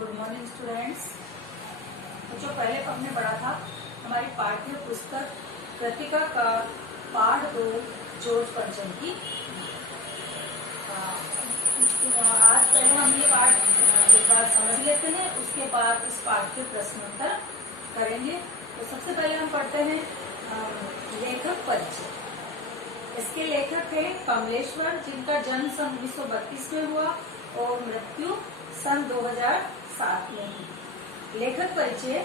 Good morning students. तो जो पहले हमने पढ़ा था हमारी पाठ्य पुस्तक कृतिका का पाठ 2 जॉर्ज पंचम की। आज पहले हम ये पाठ एक बार समझ लेते हैं, उसके बाद इस पाठ के प्रश्नोत्तर करेंगे। तो सबसे पहले हम पढ़ते हैं लेखक परिचय। इसके लेखक थे कमलेश्वर, जिनका जन्म सन 1932 में हुआ और मृत्यु सन 2007 में हुई। लेखक परिचय।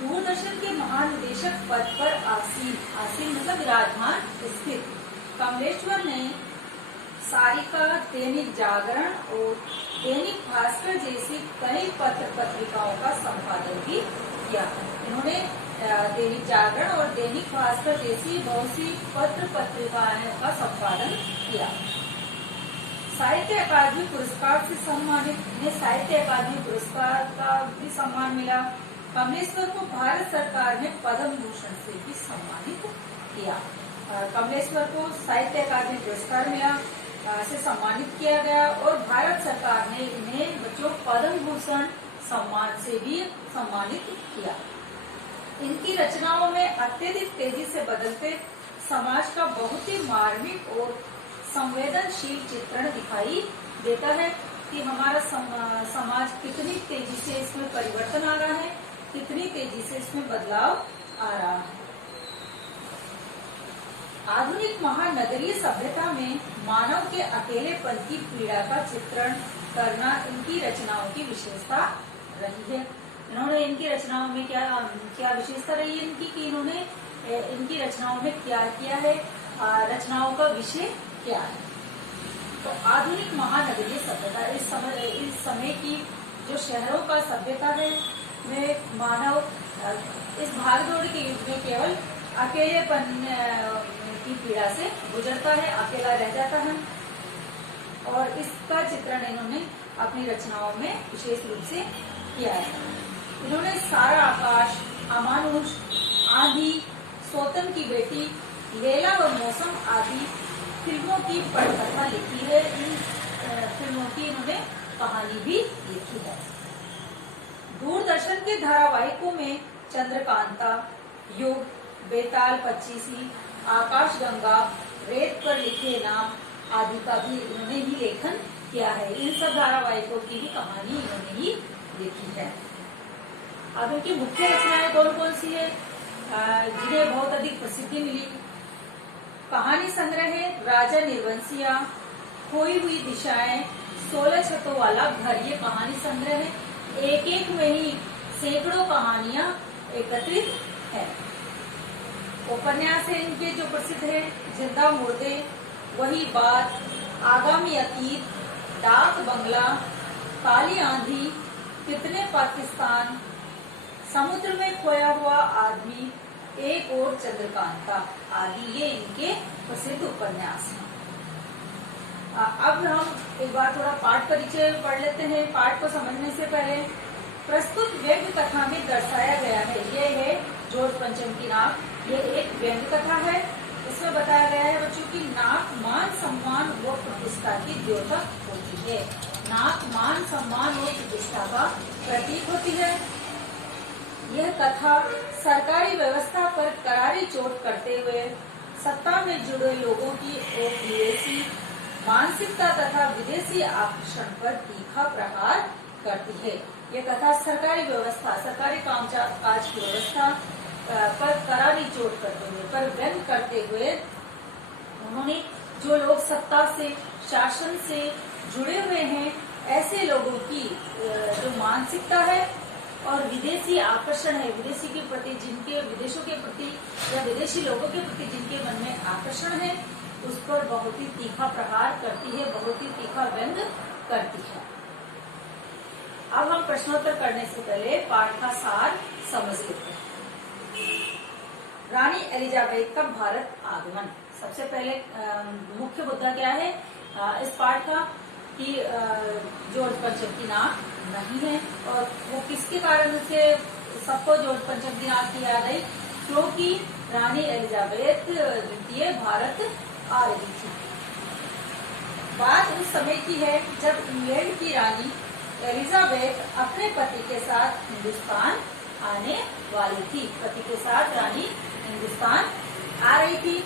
दूरदर्शन के महानिदेशक पद पर आसीन मतलब विराजमान स्थित कमलेश्वर ने सारिका, दैनिक जागरण और दैनिक भास्कर जैसी कई पत्र पत्रिकाओं का संपादन भी किया। इन्होंने दैनिक जागरण और दैनिक भास्कर जैसी बहुत सी पत्र पत्रिकाओं का संपादन किया। साहित्य अकादमी पुरस्कार से सम्मानित, इन्हें साहित्य अकादमी पुरस्कार का भी सम्मान मिला। कमलेश्वर को भारत सरकार ने पद्म भूषण से भी सम्मानित किया। कमलेश्वर को साहित्य अकादमी पुरस्कार मिला, से सम्मानित किया गया और भारत सरकार ने इन्हें बच्चों पद्म भूषण सम्मान से भी सम्मानित किया। इनकी रचनाओं में अत्यधिक तेजी से बदलते समाज का बहुत ही मार्मिक और संवेदनशील चित्रण दिखाई देता है कि हमारा समाज कितनी तेजी से इसमें परिवर्तन आ रहा है, कितनी तेजी से इसमें बदलाव आ रहा है। आधुनिक महानगरीय सभ्यता में मानव के अकेलेपन की पीड़ा का चित्रण करना इनकी रचनाओं की विशेषता रही है। इन्होंने इनकी रचनाओं में क्या विशेषता रही है इनकी, कि इन्होंने इनकी रचनाओं में क्या किया है, रचनाओं का विषय क्या है। तो आधुनिक महानगरीय सभ्यता इस समय की जो शहरों का सभ्यता है में मानव इस भागदौड़ के युग में केवल अकेलेपन की पीड़ा से गुजरता है, अकेला रह जाता है और इसका चित्रण इन्होंने अपनी रचनाओं में विशेष रूप से किया है। इन्होंने सारा आकाश, अमानुष, आंधी, सोतन की बेटी, लैला और मौसम आदि फिल्मों की पटकथा लिखी है। इन फिल्मों की इन्होंने कहानी भी लिखी है। दूरदर्शन के धारावाहिकों में चंद्रकांता, युग, बेताल पच्चीसी, आकाशगंगा, रेत पर लिखे नाम आदि का भी इन्होंने ही लेखन किया है। इन सब धारावाहिकों की भी कहानी इन्होंने ही लिखी है। अब इनकी मुख्य रचनाएं कौन कौन सी है जिन्हें बहुत अधिक प्रसिद्धि मिली। कहानी संग्रह है राजा निर्वंशिया, खोई हुई दिशाएं, 16 छतों वाला घर, ये कहानी संग्रह है। एक में ही सैकड़ों कहानियां एकत्रित है। उपन्यास है इनके जो प्रसिद्ध है जिंदा मुर्दे, वही बात, आगामी अतीत, डाक बंगला, काली आंधी, कितने पाकिस्तान, समुद्र में खोया हुआ आदमी, एक और चंद्रकांता आदि, ये इनके प्रसिद्ध उपन्यास हैं। अब हम एक बार थोड़ा पाठ परिचय पढ़ लेते हैं। पाठ को समझने से पहले प्रस्तुत व्यंग्य कथा में दर्शाया गया है, ये है जॉर्ज पंचम की नाक। ये एक व्यंग्य कथा है। इसमें बताया गया है बच्चों की नाक मान सम्मान व प्रतिष्ठा की द्योतक होती है। नाक मान सम्मान और प्रतिष्ठा का प्रतीक होती है। यह कथा सरकारी व्यवस्था पर करारी चोट करते हुए सत्ता में जुड़े लोगों की और विदेशी मानसिकता तथा विदेशी आकर्षण पर तीखा प्रहार करती है। यह कथा सरकारी व्यवस्था, सरकारी कामकाज की व्यवस्था पर करारी चोट करते हुए, पर व्यंग करते हुए उन्होंने जो लोग सत्ता से, शासन से जुड़े हुए हैं, ऐसे लोगों की जो मानसिकता है और विदेशी आकर्षण है, विदेशी के प्रति जिनके, विदेशों के प्रति या विदेशी लोगों के प्रति जिनके मन में आकर्षण है, उस पर बहुत ही तीखा प्रहार करती है, बहुत ही तीखा व्यंग करती है। अब हम प्रश्नोत्तर करने से पहले पाठ का सार समझ लेते हैं। रानी एलिजाबेथ का भारत आगमन। सबसे पहले मुख्य मुद्दा क्या है इस पाठ का, कि जॉर्ज पंचम की नाक नहीं है और वो किसके कारण से सबको जॉर्ज पंचम की नाक की याद आई, क्योंकि रानी एलिजाबेथ द्वितीय भारत आ रही थी। बात उस समय की है जब इंग्लैंड की रानी एलिजाबेथ अपने पति के साथ हिंदुस्तान आने वाली थी। पति के साथ रानी हिंदुस्तान आ रही थी।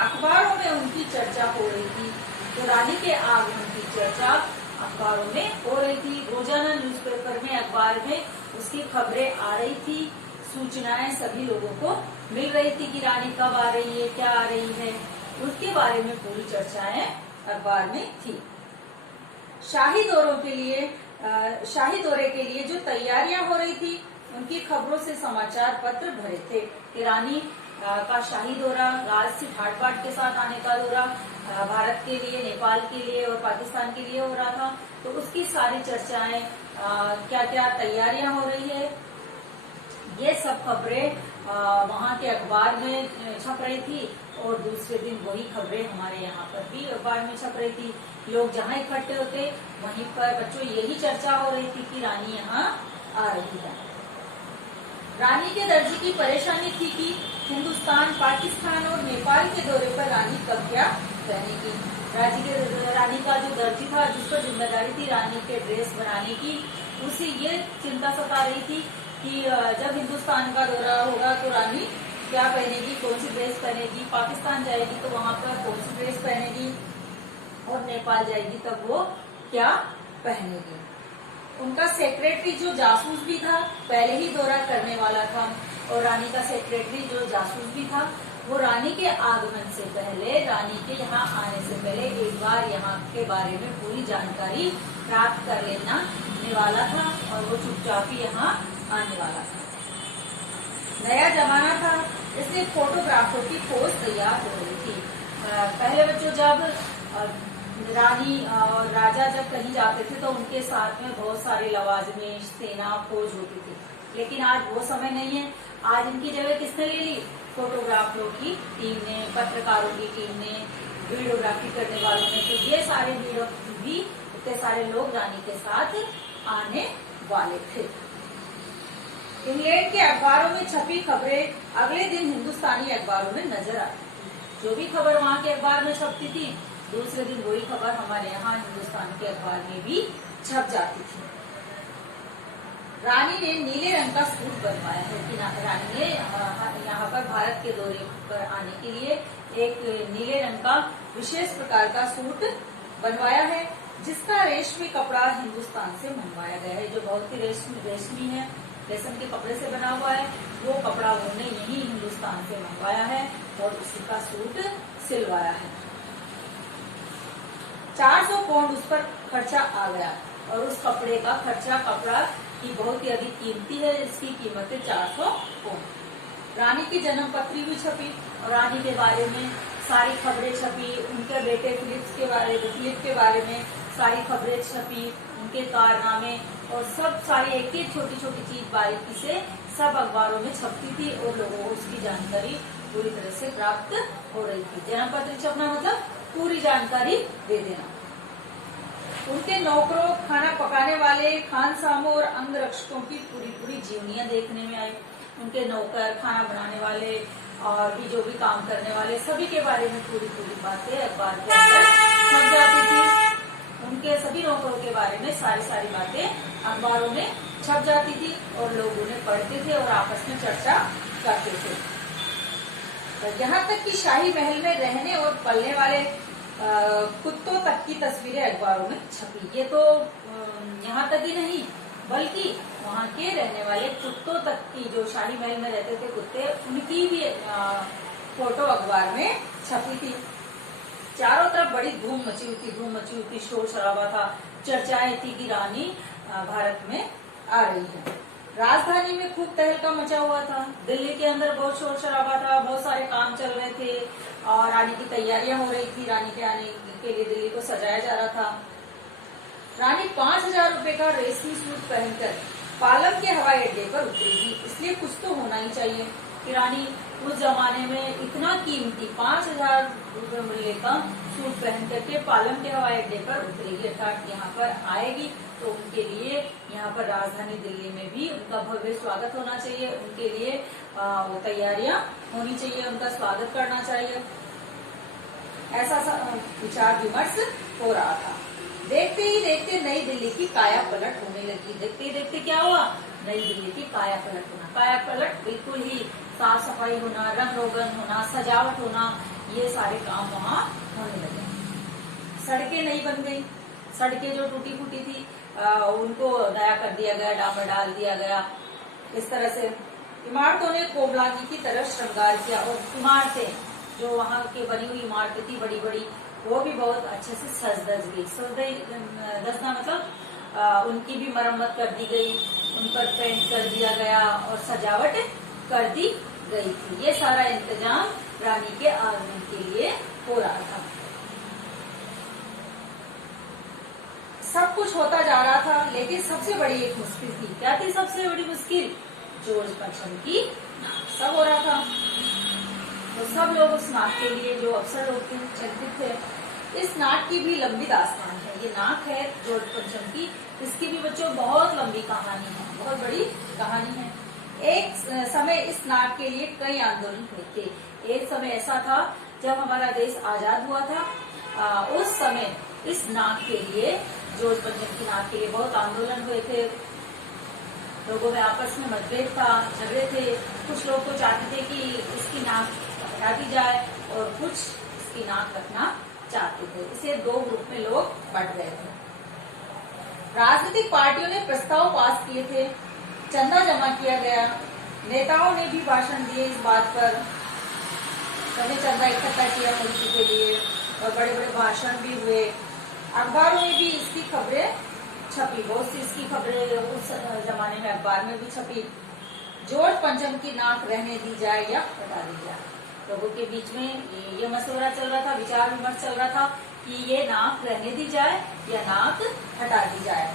अखबारों में उनकी चर्चा हो रही थी। तो रानी के आगमन की चर्चा अखबारों में हो रही थी। रोजाना न्यूज़पेपर में, अखबार में उसकी खबरें आ रही थी। सूचनाएं सभी लोगों को मिल रही थी कि रानी कब आ रही है, क्या आ रही है, उसके बारे में पूरी चर्चाएं अखबार में थी। शाही दौरे के लिए जो तैयारियां हो रही थी, उनकी खबरों से समाचार पत्र भरे थे कि रानी का शाही दौरा, राजसी ठाट बाट के साथ आने का दौरा भारत के लिए, नेपाल के लिए और पाकिस्तान के लिए हो रहा था। तो उसकी सारी चर्चाएं, क्या क्या तैयारियां हो रही है, ये सब खबरें वहाँ के अखबार में छप रही थी। और दूसरे दिन वही खबरें हमारे यहाँ पर भी अखबार में छप रही थी। लोग जहाँ इकट्ठे होते, वहीं पर बच्चों यही चर्चा हो रही थी कि रानी यहाँ आ रही है। रानी के दर्जी की परेशानी थी कि हिंदुस्तान, पाकिस्तान और नेपाल के दौरे पर रानी कब क्या पहनेगी। रानी का जो दर्जी था, जिसको जिम्मेदारी थी रानी के ड्रेस बनाने की, उसे ये चिंता सता रही थी कि जब हिंदुस्तान का दौरा होगा तो रानी क्या पहनेगी, कौन सी ड्रेस पहनेगी। पाकिस्तान जाएगी तो वहाँ पर कौन सी ड्रेस पहनेगी, और नेपाल जाएगी तब वो क्या पहनेगी। उनका सेक्रेटरी जो जासूस भी था, पहले ही दौरा करने वाला था। और रानी का सेक्रेटरी जो जासूस भी था, वो रानी के आगमन से पहले, रानी के यहाँ आने से पहले एक बार यहाँ के बारे में पूरी जानकारी प्राप्त कर लेना वाला था। और वो चुपचाप ही यहाँ आने वाला था। नया जमाना था, इसलिए फोटोग्राफरों की खोज तैयार हो रही थी। पहले बच्चों जब रानी और राजा जब कहीं जाते थे तो उनके साथ में बहुत सारे लवाजमें, सेना, फौज होती थी। लेकिन आज वो समय नहीं है। आज इनकी जगह किसने ले ली? फोटोग्राफरों की टीम ने, पत्रकारों की टीम ने, वीडियोग्राफी करने वालों ने। तो ये सारे वीडियो भी, इतने सारे लोग रानी के साथ आने वाले थे। इंग्लैंड के अखबारों में छपी खबरें अगले दिन हिंदुस्तानी अखबारों में नजर आती थी। जो भी खबर वहाँ के अखबार में छपती थी, दूसरे दिन वही खबर हमारे यहाँ हिंदुस्तान के अखबार में भी छप जाती थी। रानी ने नीले रंग का सूट बनवाया है कि रानी ने यहाँ पर भारत के दौरे पर आने के लिए एक नीले रंग का विशेष प्रकार का सूट बनवाया है, जिसका रेशमी कपड़ा हिंदुस्तान से मंगवाया गया है। जो बहुत ही रेशमी है, रेशम के कपड़े से बना हुआ है, वो कपड़ा उन्होंने यही हिंदुस्तान से मंगवाया है और उसी का सूट सिलवाया है। 400 पाउंड उस पर खर्चा आ गया। और उस कपड़े का खर्चा, कपड़ा की बहुत ही अधिक कीमती है, इसकी कीमत है 400 पाउंड। रानी की जन्म पत्री भी छपी और रानी के बारे में सारी खबरें छपी। उनके बेटे फिलिप के बारे में सारी खबरें छपी, उनके कारनामे और सब सारी एक एक छोटी छोटी चीज बारीकी से सब अखबारों में छपती थी और लोगों को उसकी जानकारी पूरी तरह से प्राप्त हो रही थी। जन्म पत्र छपना मतलब पूरी जानकारी दे देना। उनके नौकरों, खाना पकाने वाले, खानसामों और अंगरक्षकों की पूरी जीवनियां देखने में आई। उनके नौकर, खाना बनाने वाले और भी जो भी काम करने वाले, सभी के बारे में पूरी बातें अखबार के अंदर छप जाती थी। उनके सभी नौकरों के बारे में सारी बातें अखबारों में छप जाती थी और लोग उन्हें पढ़ते थे और आपस में चर्चा करते थे। तो यहाँ तक कि शाही महल में रहने और पलने वाले कुत्तों तक की तस्वीरें अखबारों में छपी। ये तो यहाँ तक ही नहीं, बल्कि वहाँ के रहने वाले कुत्तों तक की, जो शाही महल में रहते थे कुत्ते, उनकी भी फोटो अखबार में छपी थी। चारों तरफ बड़ी धूम मची हुई थी, शोर शराबा था, चर्चाएं थी कि रानी भारत में आ रही है। राजधानी में खूब तहलका मचा हुआ था। दिल्ली के अंदर बहुत शोर शराबा था, बहुत सारे काम चल रहे थे और रानी की तैयारियां हो रही थी। रानी के आने के लिए दिल्ली को सजाया जा रहा था। रानी 5000 रुपए का रेशमी सूट पहनकर पालम के हवाई अड्डे पर उतरेगी। इसलिए कुछ तो होना ही चाहिए कि रानी उस जमाने में इतना कीमती 5000 रुपए मूल्य का सूट पहन करके पालम के हवाई अड्डे पर उतरेगी, अर्थात यहाँ पर आएगी। तो उनके लिए यहाँ पर राजधानी दिल्ली में भी उनका भव्य स्वागत होना चाहिए, उनके लिए वो तैयारियां होनी चाहिए, उनका स्वागत करना चाहिए। ऐसा विचार विमर्श हो रहा था। देखते ही देखते नई दिल्ली की काया पलट होने लगी। देखते ही देखते क्या हुआ, नई दिल्ली की काया पलट होना। काया पलट बिल्कुल ही साफ सफाई होना, रंग रोगन होना, सजावट होना, ये सारे काम वहाँ होने लगे। सड़कें नई बन गई, सड़कें जो टूटी फूटी थी उनको नया कर दिया गया, डामर डाल दिया गया। इस तरह से इमारतों ने कोबलांगी की तरह श्रृंगार किया और इमारतें जो वहाँ की बनी हुई इमारतें थी बड़ी बड़ी, वो भी बहुत अच्छे से सज धज गई। धसना मतलब उनकी भी मरम्मत कर दी गई, उन पर पेंट कर दिया गया और सजावट कर दी गई थी। ये सारा इंतजाम रानी के आगमन के लिए हो रहा था। सब कुछ होता जा रहा था, लेकिन सबसे बड़ी एक मुश्किल थी। क्या थी सबसे बड़ी मुश्किल? जॉर्ज पंचम की नाक। सब हो रहा था तो सब लोग उस नाक के लिए, जो अफसर लोग थे, चिंतित थे। इस नाक की भी लंबी दास्तान है। ये नाक है जॉर्ज पंचम की, इसकी भी बच्चों बहुत लंबी कहानी है, बहुत बड़ी कहानी है। एक समय इस नाक के लिए कई आंदोलन हुए थे। एक समय ऐसा था जब हमारा देश आजाद हुआ था, उस समय इस नाक के लिए, जॉर्ज पंचम की नाक के लिए बहुत आंदोलन हुए थे। लोगों में आपस में मतभेद था, झगड़े थे। कुछ लोग तो चाहते थे कि इसकी नाक हटा दी जाए और कुछ इसकी नाक रखना चाहते थे। इसे दो ग्रुप में लोग बंट गए थे। राजनीतिक पार्टियों ने प्रस्ताव पास किए थे, चंदा जमा किया गया, नेताओं ने भी भाषण दिए इस बात पर, सबने चंदा इकट्ठा किया मूर्ति के लिए और बड़े बड़े भाषण भी हुए। अखबारों में भी इसकी खबरें छपी, बहुत सी इसकी खबरें उस जमाने में अखबार में भी छपी। जॉर्ज पंचम की नाक रहने दी जाए या हटा दी जाए। लोगों के बीच में ये मसला चल रहा था, विचार विमर्श चल रहा था कि ये नाक रहने दी जाए या नाक हटा दी जाए।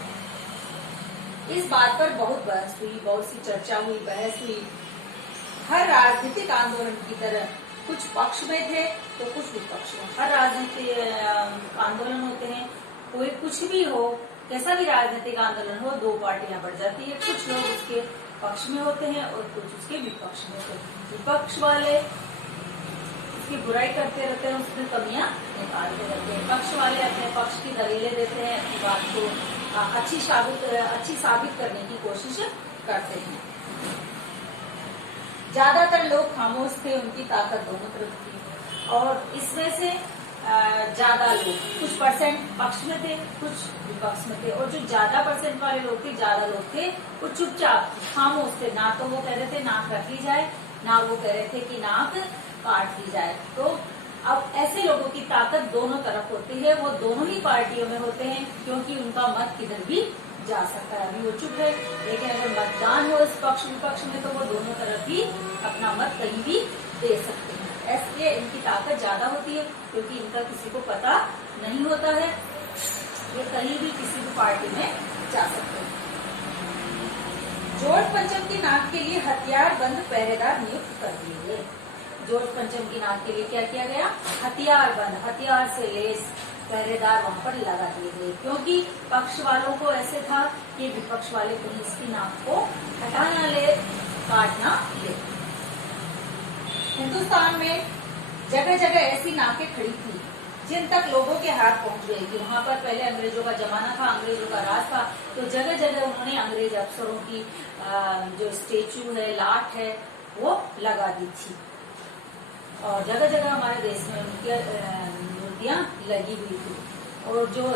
इस बात पर बहुत बहस हुई, बहुत सी चर्चा हुई, बहस हुई। हर राजनीतिक आंदोलन की तरह कुछ पक्ष में थे तो कुछ विपक्ष में। हर राजनीतिक आंदोलन होते हैं, कोई कुछ भी हो, कैसा भी राजनीतिक आंदोलन हो, दो पार्टियां बढ़ जाती है। कुछ लोग उसके पक्ष में होते हैं और कुछ उसके विपक्ष में होते हैं। विपक्ष वाले उसकी बुराई करते रहते हैं, उसमें कमियां निकालते रहते हैं। पक्ष वाले अपने पक्ष की दलीलें देते हैं, अपनी बात को अच्छी साबित करने की कोशिश करते हैं। ज्यादातर लोग खामोश थे, उनकी ताकत दोनों तरफ थी और इसमें से ज्यादा लोग, कुछ परसेंट पक्ष में थे, कुछ विपक्ष में थे। और जो ज्यादा परसेंट वाले लोग थे, ज्यादा लोग थे, वो चुपचाप खामोश थे। ना तो वो कह रहे थे नाक रख ली जाए, ना वो कह रहे थे कि नाक काट ली जाए। तो अब ऐसे लोगों की ताकत दोनों तरफ होती है, वो दोनों ही पार्टियों में होते हैं, क्योंकि उनका मत किधर भी जा सकता है। अभी वो चुप है, लेकिन अगर मतदान हो इस पक्ष विपक्ष में तो वो दोनों तरफ ही अपना मत कहीं भी दे सकते हैं। इसलिए इनकी ताकत ज्यादा होती है, क्योंकि इनका किसी को पता नहीं होता है, ये कहीं भी किसी भी पार्टी में जा सकते हैं। जॉर्ज पंचम की नाक के लिए हथियार बंद पहरेदार नियुक्त कर दिए गए। जॉर्ज पंचम की नाक के लिए क्या किया गया? हथियार बंद, हथियार से लेस पहरेदार वहां पर लगा दिए गए, क्योंकि पक्ष वालों को ऐसे था कि विपक्ष वाले कहीं इसकी नाक को हटा ना ले, काट ना ले। हिंदुस्तान में जगह जगह ऐसी नाकें खड़ी थी जिन तक लोगों के हाथ पहुंच गई थी। वहां पर पहले अंग्रेजों का जमाना था, अंग्रेजों का राज था, तो जगह जगह उन्होंने अंग्रेज अफसरों की जो स्टेचू है, लाट है, वो लगा दी थी। और जगह जगह हमारे देश में उनकी मूर्तियां लगी हुई थी। और जो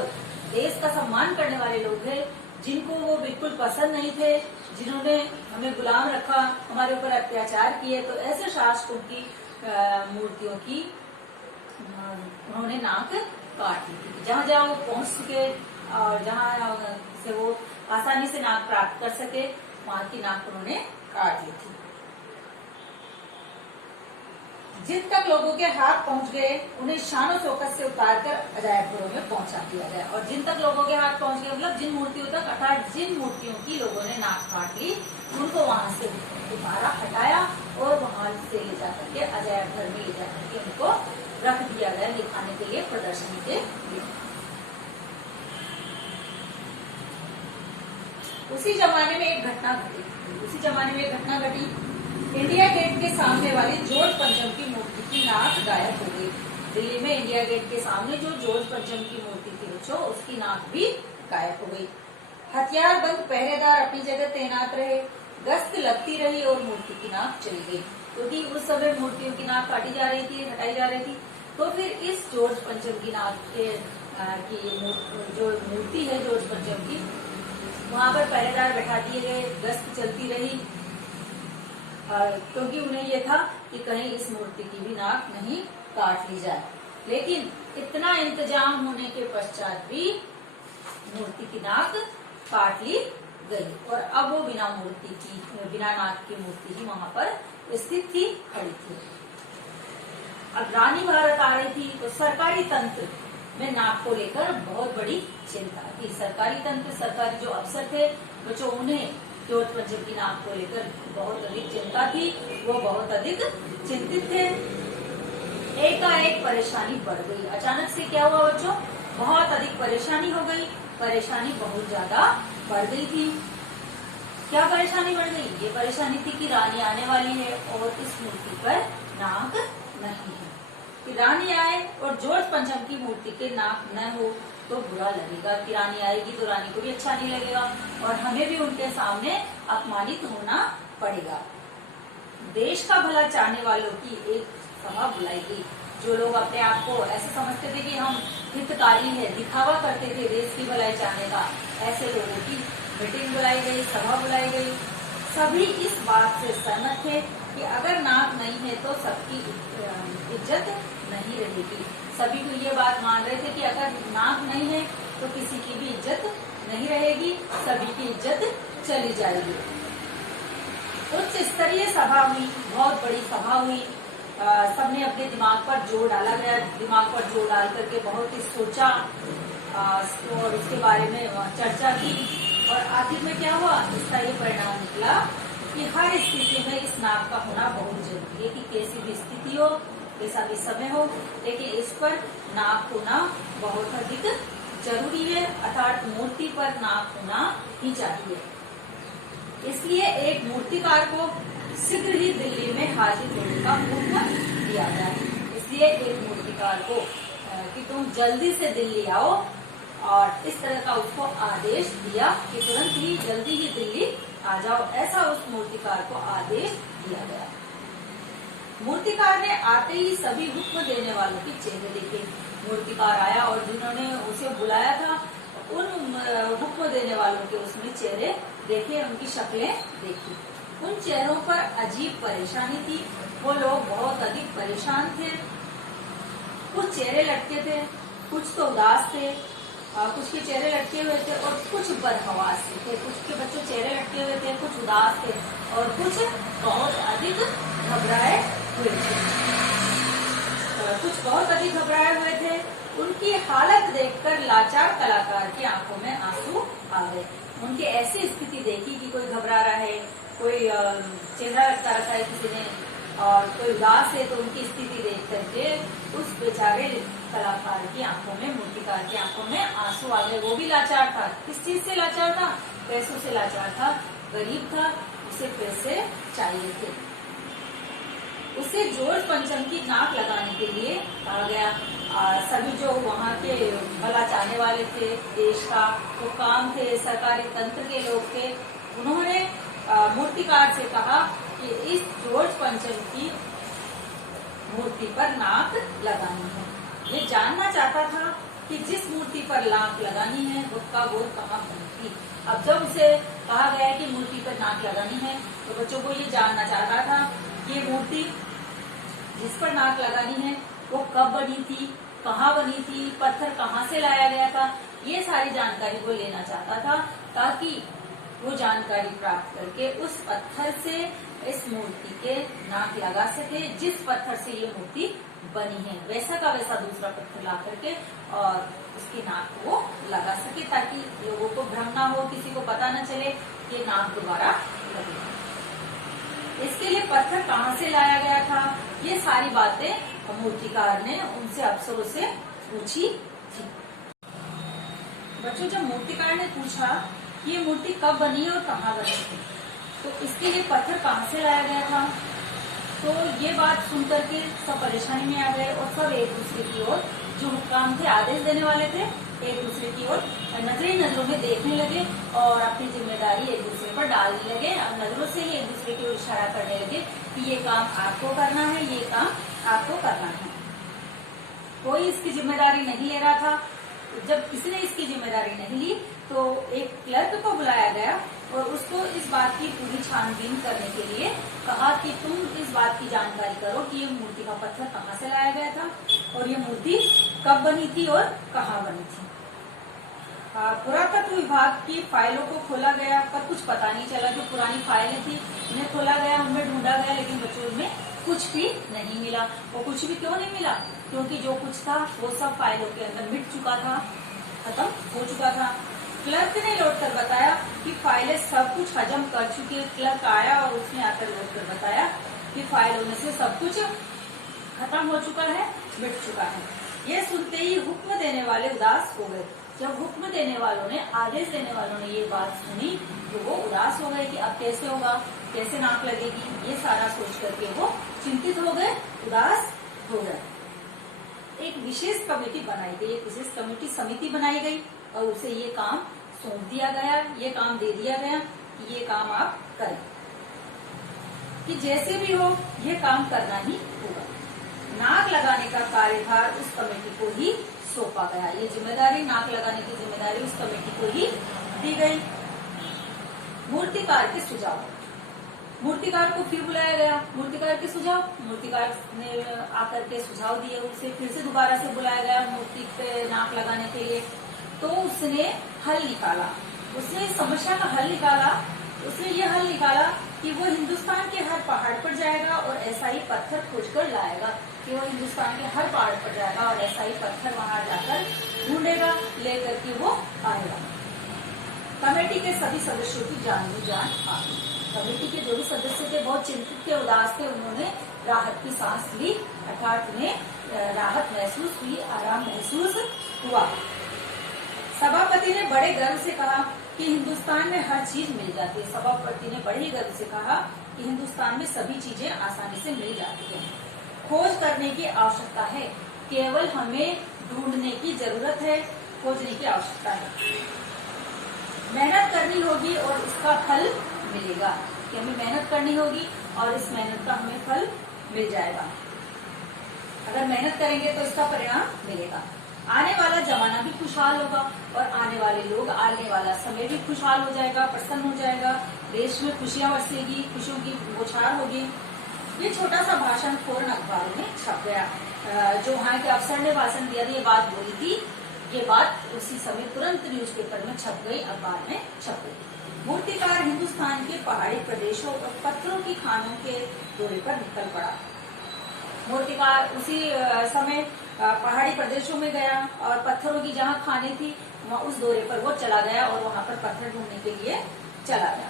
देश का सम्मान करने वाले लोग हैं, जिनको वो बिल्कुल पसंद नहीं थे, जिन्होंने हमें गुलाम रखा, हमारे ऊपर अत्याचार किए, तो ऐसे शासकों की मूर्तियों की उन्होंने नाक काट ली थी। जहां जहां वो पहुंच सके और जहां से वो आसानी से नाक प्राप्त कर सके, वहां की नाक उन्होंने काट ली थी। जिन तक लोगों के हाथ पहुंच गए, उन्हें शानो शौकत से उतारकर अजायब घरों में पहुंचा दिया गया। और जिन तक लोगों के हाथ पहुंच गए मतलब जिन मूर्तियों तक, अर्थात जिन मूर्तियों की लोगों ने नाक काट ली, उनको वहां से दोबारा हटाया और वहां से ले जाकर के अजायब घर में ले जाकर के उनको रख दिया गया, दिखाने के लिए, प्रदर्शनी के लिए। उसी जमाने में एक घटना घटी। इंडिया गेट के सामने वाली जॉर्ज पंचम की मूर्ति की नाक गायब हो गई। दिल्ली में इंडिया गेट के सामने जो जॉर्ज पंचम की मूर्ति थी, बच्चों उसकी नाक भी गायब हो गई। हथियारबंद पहरेदार अपनी जगह तैनात रहे, गश्त लगती रही और मूर्ति की नाक चली गई, क्योंकि उस समय मूर्तियों की नाक काटी जा रही थी, हटाई जा रही थी। तो फिर इस जॉर्ज पंचम की नाक के की जो मूर्ति है जॉर्ज पंचम की, वहां पर पहरेदार बैठा दिए गए, गश्त चलती रही, क्योंकि उन्हें यह था कि कहीं इस मूर्ति की भी नाक नहीं काट ली जाए। लेकिन इतना इंतजाम होने के पश्चात भी मूर्ति की नाक काट ली गई और अब वो बिना नाक की मूर्ति ही वहां पर स्थित थी, खड़ी थी। अब रानी भारत आ रही थी तो सरकारी तंत्र में नाक को लेकर बहुत बड़ी चिंता थी। सरकारी तंत्र, सरकारी जो अफसर थे बच्चों, उन्हें जॉर्ज पंचम की नाक को लेकर बहुत अधिक चिंता थी, वो बहुत अधिक चिंतित थे। एकाएक परेशानी बढ़ गई। अचानक से क्या हुआ बच्चों, बहुत अधिक परेशानी हो गई, परेशानी बहुत ज्यादा बढ़ गई थी। क्या परेशानी बढ़ गई? ये परेशानी थी कि रानी आने वाली है और इस मूर्ति पर नाक नहीं है। कि रानी आए और जॉर्ज पंचम की मूर्ति के नाक न हो तो बुरा लगेगा, कि रानी आएगी तो रानी को भी अच्छा नहीं लगेगा और हमें भी उनके सामने अपमानित होना पड़ेगा। देश का भला चाहने वालों की एक सभा बुलाई गई। जो लोग अपने आप को ऐसे समझते थे कि हम हितकारी है, दिखावा करते थे देश की भलाई चाहने का, ऐसे लोगों की मीटिंग बुलाई गई, सभा बुलाई गई। सभी इस बात से सहमत थे कि अगर नाक नहीं है तो सबकी इज्जत नहीं रहेगी। सभी को ये बात मान रहे थे कि अगर नाक नहीं है तो किसी की भी इज्जत नहीं रहेगी, सभी की इज्जत चली जाएगी। उच्च स्तरीय सभा हुई, बहुत बड़ी सभा हुई। सबने अपने दिमाग पर जोर डाला गया, दिमाग पर जोर डाल करके बहुत ही सोचा और उसके बारे में चर्चा की और आखिर में क्या हुआ, इसका ये परिणाम निकला कि हर स्थिति में इस नाक का होना बहुत जरूरी है, कि कैसी भी स्थिति हो, कैसा भी समय हो, लेकिन इस पर नाक होना बहुत अधिक जरूरी है, अर्थात मूर्ति पर नाक होना ही चाहिए। इसलिए एक मूर्तिकार को शीघ्र ही दिल्ली में हाजिर होने का हुक्म दिया गया। इसलिए एक मूर्तिकार को कि तुम जल्दी से दिल्ली आओ, और इस तरह का उसको आदेश दिया कि तुरंत ही जल्दी ही दिल्ली आ जाओ, ऐसा उस मूर्तिकार को आदेश दिया गया। मूर्तिकार ने आते ही सभी हुक्म देने वालों के चेहरे देखे। मूर्तिकार आया और जिन्होंने उसे बुलाया था उन हुक्म देने वालों के उसने चेहरे देखे, उनकी शक्लें देखी। उन चेहरों पर अजीब परेशानी थी, वो लोग बहुत अधिक परेशान थे। कुछ चेहरे लटके थे, कुछ तो उदास थे, कुछ के चेहरे लटके हुए थे और कुछ बदहवास थे। कुछ के बच्चों चेहरे लटके हुए थे, कुछ उदास थे और कुछ बहुत अधिक घबराए हुए थे। कुछ बहुत अधिक घबराए हुए थे। उनकी हालत देखकर लाचार कलाकार की आंखों में आंसू आ गए। उनकी ऐसी स्थिति देखी कि कोई घबरा रहा है, कोई चेहरा लटका रखा है किसी ने और कोई उदास है, तो उनकी स्थिति देख करके उस बेचारे कलाकार की आंखों में, मूर्तिकार की आंखों में आंसू आ गए। वो भी लाचार था। किस चीज से लाचार था? पैसों से लाचार था, गरीब था, उसे पैसे चाहिए थे। उसे जॉर्ज पंचम की नाक लगाने के लिए कहा गया। सभी जो वहाँ के भला चाहने वाले थे, देश का वो काम थे, सरकारी तंत्र के लोग थे, उन्होंने मूर्तिकार से कहा कि इस जॉर्ज पंचम की मूर्ति पर नाक लगानी है। ये जानना चाहता था कि जिस मूर्ति पर नाक लगानी है उसका वो कहाँ बनेगी। अब जब उसे कहा गया कि मूर्ति पर नाक लगानी है तो बच्चों को ये जानना चाहता था कि ये मूर्ति जिस पर नाक लगानी है वो कब बनी थी, कहाँ बनी थी, पत्थर कहाँ से लाया गया था, ये सारी जानकारी वो लेना चाहता था, ताकि वो जानकारी प्राप्त करके उस पत्थर से इस मूर्ति के नाक लगा सके। जिस पत्थर से ये मूर्ति बनी है वैसा का वैसा दूसरा पत्थर ला करके और उसकी नाक को वो लगा सके, ताकि लोगों को भ्रम ना हो, किसी को पता न चले कि नाक दोबारा लगे। इसके लिए पत्थर कहाँ से लाया गया था, ये सारी बातें मूर्तिकार ने उनसे अफसरों से पूछी थी। बच्चों, जब मूर्तिकार ने पूछा कि ये मूर्ति कब बनी है और कहाँ बनी थी, तो इसके लिए पत्थर कहाँ से लाया गया था, तो ये बात सुनकर के सब परेशानी में आ गए और सब एक दूसरे की ओर जो हुक्काम थे, आदेश देने वाले थे, एक दूसरे की ओर नजरों में देखने लगे और अपनी जिम्मेदारी एक दूसरे पर डालने लगे। नजरों से ही एक दूसरे की ओर इशारा करने लगे कि ये काम आपको करना है, ये काम आपको करना है। कोई इसकी जिम्मेदारी नहीं ले रहा था। जब किसी ने इसकी जिम्मेदारी नहीं ली तो एक क्लर्क को बुलाया गया और उसको इस बात की पूरी छानबीन करने के लिए कहा कि तुम इस बात की जानकारी करो कि ये मूर्ति का पत्थर कहाँ से लाया गया था और ये मूर्ति कब बनी थी और कहाँ बनी थी। पुरातत्व विभाग की फाइलों को खोला गया पर कुछ पता नहीं चला। जो पुरानी फाइलें थी उन्हें खोला गया, उनमें ढूंढा गया, लेकिन बच्चों में कुछ भी नहीं मिला। वो कुछ भी क्यों नहीं मिला? क्योंकि जो कुछ था वो सब फाइलों के अंदर मिट चुका था, खत्म हो चुका था। क्लर्क ने लौट कर बताया कि फाइलें सब कुछ हजम कर चुकी है। क्लर्क आया और उसने आकर लौट कर बताया कि फाइलों में से सब कुछ खत्म हो चुका है, मिट चुका है। ये सुनते ही हुक्म देने वाले उदास हो गए। जब हुक्म देने वालों ने, आदेश देने वालों ने ये बात सुनी तो वो उदास हो गए कि अब कैसे होगा, कैसे नाक लगेगी। ये सारा सोच करके वो चिंतित हो गए, उदास हो गए। एक विशेष कमेटी बनाई गई, एक विशेष कमेटी समिति बनाई गई और उसे ये काम सौंप दिया गया, ये काम दे दिया गया कि ये काम आप करें, कि जैसे भी हो ये काम करना ही होगा। नाक लगाने का कार्यभार उस कमेटी को ही सौंपा गया। ये जिम्मेदारी, नाक लगाने की जिम्मेदारी उस कमेटी को ही दी गई। मूर्तिकार के सुझाव, मूर्तिकार को फिर बुलाया गया। मूर्तिकार के सुझाव, मूर्तिकार ने आकर के सुझाव दिए। उसे फिर से दोबारा से बुलाया गया मूर्ति पे नाक लगाने के लिए। तो उसने हल निकाला, उसने इस समस्या का हल निकाला। उसने ये हल निकाला कि वो हिंदुस्तान के हर पहाड़ पर जाएगा और ऐसा ही पत्थर खोजकर लाएगा। कि वो हिंदुस्तान के हर पहाड़ पर जाएगा और ऐसा ही पत्थर वहां जाकर ढूंढेगा, लेकर के वो आएगा। कमेटी के सभी सदस्यों की जान आ गई। कमेटी के जो भी सदस्य थे बहुत चिंतित थे, उदास थे। उन्होंने राहत की सांस ली, अर्थात उन्हें राहत महसूस हुई, आराम महसूस हुआ। सभापति ने बड़े गर्व से कहा कि हिंदुस्तान में हर चीज मिल जाती है। सभापति ने बड़े ही गर्व से कहा कि हिंदुस्तान में सभी चीजें आसानी से मिल जाती है। खोज करने की आवश्यकता है, केवल हमें ढूंढने की जरूरत है, खोजने की आवश्यकता है। मेहनत करनी होगी और इसका फल मिलेगा। कि हमें मेहनत करनी होगी और इस मेहनत का हमें फल मिल जाएगा। अगर मेहनत करेंगे तो इसका परिणाम मिलेगा। आने वाला जमाना भी खुशहाल होगा और आने वाले लोग, आने वाला समय भी खुशहाल हो जाएगा, प्रसन्न हो जाएगा। देश में खुशियां बरसेगी, खुशियों की बौछार होगी। ये छोटा सा भाषण फौरन अखबारों में छप गया। जो वहाँ के अफसर ने भाषण दिया था, ये बात बोली थी, ये बात उसी समय तुरंत न्यूज़पेपर में छप गई, अखबार में छप गई। मूर्तिकार हिंदुस्तान के पहाड़ी प्रदेशों और पत्थरों की खानों के दौरे पर निकल पड़ा। मूर्तिकार उसी समय पहाड़ी प्रदेशों में गया और पत्थरों की जहाँ खानें थी वहाँ उस दौरे पर वो चला गया और वहाँ पर पत्थर ढूंढने के लिए चला गया।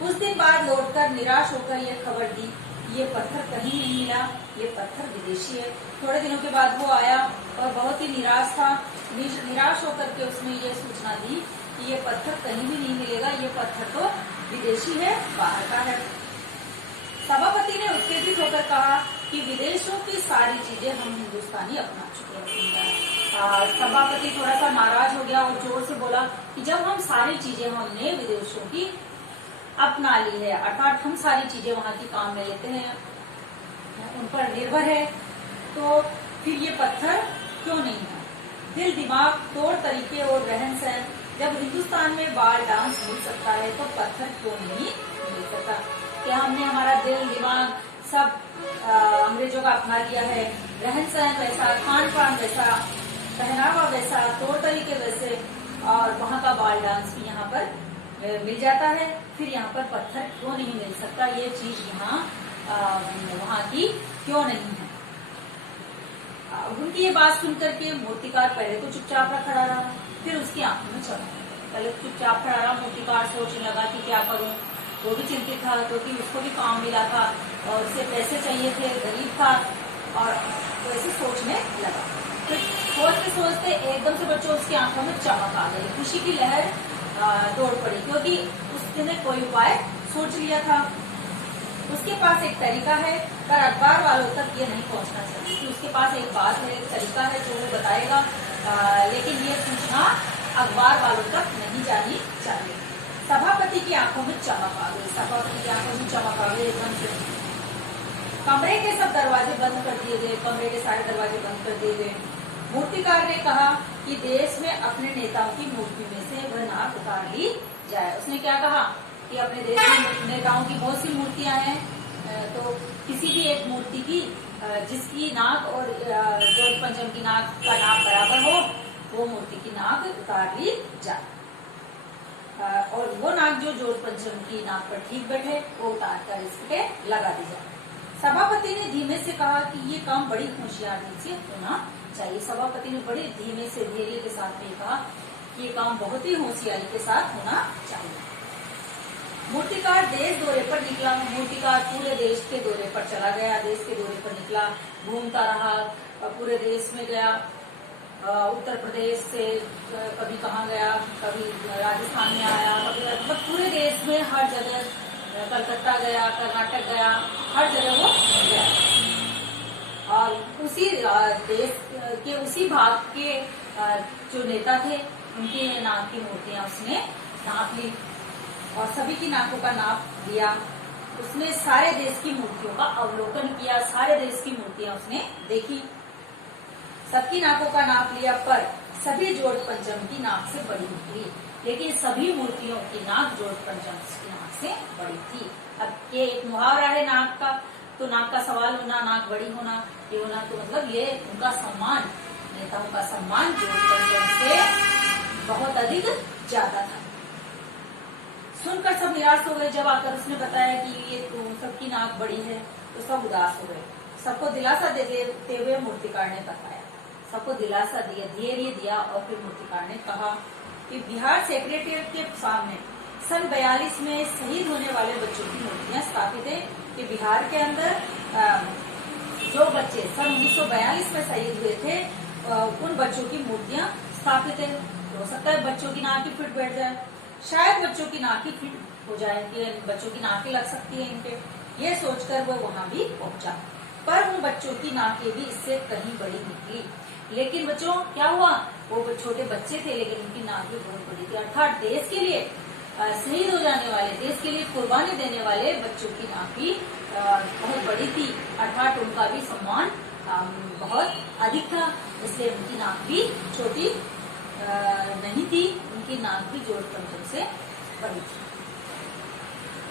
कुछ दिन बाद लौटकर निराश होकर ये खबर दी कि ये पत्थर कहीं नहीं मिला, ये पत्थर विदेशी है। थोड़े दिनों के बाद वो आया और बहुत ही निराश था। निराश होकर के उसने ये सूचना दी कि ये पत्थर कहीं भी नहीं मिलेगा, ये पत्थर तो विदेशी है, बाहर का है। सभापति ने उत्तेजित होकर कहा कि विदेशों की सारी चीजें हम हिंदुस्तानी अपना चुके हैं। सभापति थोड़ा सा नाराज हो गया और जोर से बोला कि जब हम सारी चीजें हमने विदेशों की अपना ली है, अर्थात हम सारी चीजें वहाँ की काम में लेते हैं, उन पर निर्भर है, तो फिर ये पत्थर क्यों नहीं है? दिल, दिमाग, तौर तरीके और रहन सहन, जब हिंदुस्तान में बाल डांस मिल सकता है तो पत्थर क्यों नहीं मिल सकता? कि हमने हमारा दिल, दिमाग सब अंग्रेजों का अपना लिया है, रहन सहन वैसा, खान पान वैसा, पहनावा वैसा, तौर तरीके वैसे, और वहाँ का बाल डांस भी यहाँ पर मिल जाता है, फिर यहाँ पर पत्थर क्यों नहीं मिल सकता? ये चीज यहाँ वहाँ की क्यों नहीं है? उनकी ये बात सुनकर के मूर्तिकार पहले तो चुपचाप खड़ा रहा, फिर उसकी आंखों में चढ़ा। पहले चुपचाप खड़ा रहा, मूर्तिकार सोचने लगा कि क्या करूं। वो भी चिंतित था क्योंकि उसको भी काम मिला था और उसे पैसे चाहिए थे, गरीब था, और तो ऐसे सोचने लगा। फिर सोचते सोचते एकदम से बच्चों उसकी आंखों में चमक आ गई, खुशी की लहर दौड़ पड़ी, क्योंकि उसने कोई उपाय सोच लिया था। उसके पास एक तरीका है, पर अखबार वालों तक ये नहीं पहुंचना चाहिए कि उसके पास एक बात है, एक तरीका है जो वो बताएगा लेकिन ये सूचना अखबार वालों तक नहीं जानी चाहिए। सभापति की आंखों में चमक आ गई, सभापति की आंखों में चमक आ गई एकदम से। कमरे के सब दरवाजे बंद कर दिए गए, कमरे के सारे दरवाजे बंद कर दिए गए। मूर्तिकार ने कहा कि देश में अपने नेताओं की मूर्ति में से वह नाक उतार ली जाए। उसने क्या कहा कि अपने देश में नेताओं की बहुत सी मूर्तियां हैं, तो किसी भी एक मूर्ति की जिसकी नाक और जॉर्ज पंचम की नाक का नाप बराबर हो, वो मूर्ति की नाक उतार ली जाए, और वो नाक जो जॉर्ज पंचम की नाक पर ठीक बैठे वो उतार कर इस पे लगा दी जाए। सभापति ने धीमे से कहा कि ये काम बड़ी होशियारी से होना चाहिए। सभापति ने बड़े धीमे से धैर्य के साथ में कहा कि ये काम बहुत ही होशियारी के साथ होना चाहिए। मूर्तिकार देश दौरे पर निकला। मूर्तिकार पूरे देश के दौरे पर चला गया, देश के दौरे पर निकला, घूमता रहा, पूरे देश में गया। उत्तर प्रदेश से कभी कहाँ गया, कभी राजस्थान में आया, कभी मतलब पूरे देश में हर जगह, कलकत्ता गया, कर्नाटक गया, हर जगह वो गया। और उसी देश के उसी भाग के जो नेता थे उनकी नाक की मूर्तियां उसने नाप ली और सभी की नाकों का नाप लिया। उसने सारे देश की मूर्तियों का अवलोकन किया, सारे देश की मूर्तियां उसने देखी, सबकी नाकों का नाप लिया, पर सभी जॉर्ज पंचम की नाक से बड़ी निकली। लेकिन सभी मूर्तियों की नाक जॉर्ज पंचम की नाक से बड़ी थी। अब ये एक मुहावरा है नाक का, तो नाक का सवाल होना, नाक बड़ी होना, ये होना, तो मतलब ये उनका सम्मान, नेताओं का सम्मान जॉर्ज पंचम से बहुत अधिक ज्यादा था। सुनकर सब निराश हो गए। जब आकर उसने बताया कि ये तो सबकी नाक बड़ी है, तो सब उदास हो गए। सबको दिलासा देते हुए मूर्तिकार ने बताया, सबको दिलासा दिया, धैर्य दिया, और फिर मूर्तिकार ने कहा कि बिहार सेक्रेटेरिएट के सामने सन 42 में शहीद होने वाले बच्चों की मूर्तियां स्थापित है। कि बिहार के अंदर जो बच्चे सन 1942 में शहीद हुए थे, उन बच्चों की मूर्तियां स्थापित है। हो सकता है बच्चों की नाक ही फिट बैठ जाए, शायद बच्चों की नाक ही फिट हो जाए, कि बच्चों की नाकें लग सकती है इनके, ये सोचकर वो वहां भी पहुंचा। पर उन बच्चों की नाकें भी इससे कहीं बड़ी निकली। लेकिन बच्चों क्या हुआ, वो छोटे बच्चे थे लेकिन उनकी नाक भी बहुत बड़ी थी। अर्थात देश के लिए शहीद हो जाने वाले, देश के लिए कुर्बानी देने वाले बच्चों की नाक भी बहुत बड़ी थी। अर्थात उनका भी सम्मान बहुत अधिक था, इसलिए उनकी नाक भी छोटी नहीं थी, उनकी नाक भी जॉर्ज पंचम से बड़ी थी।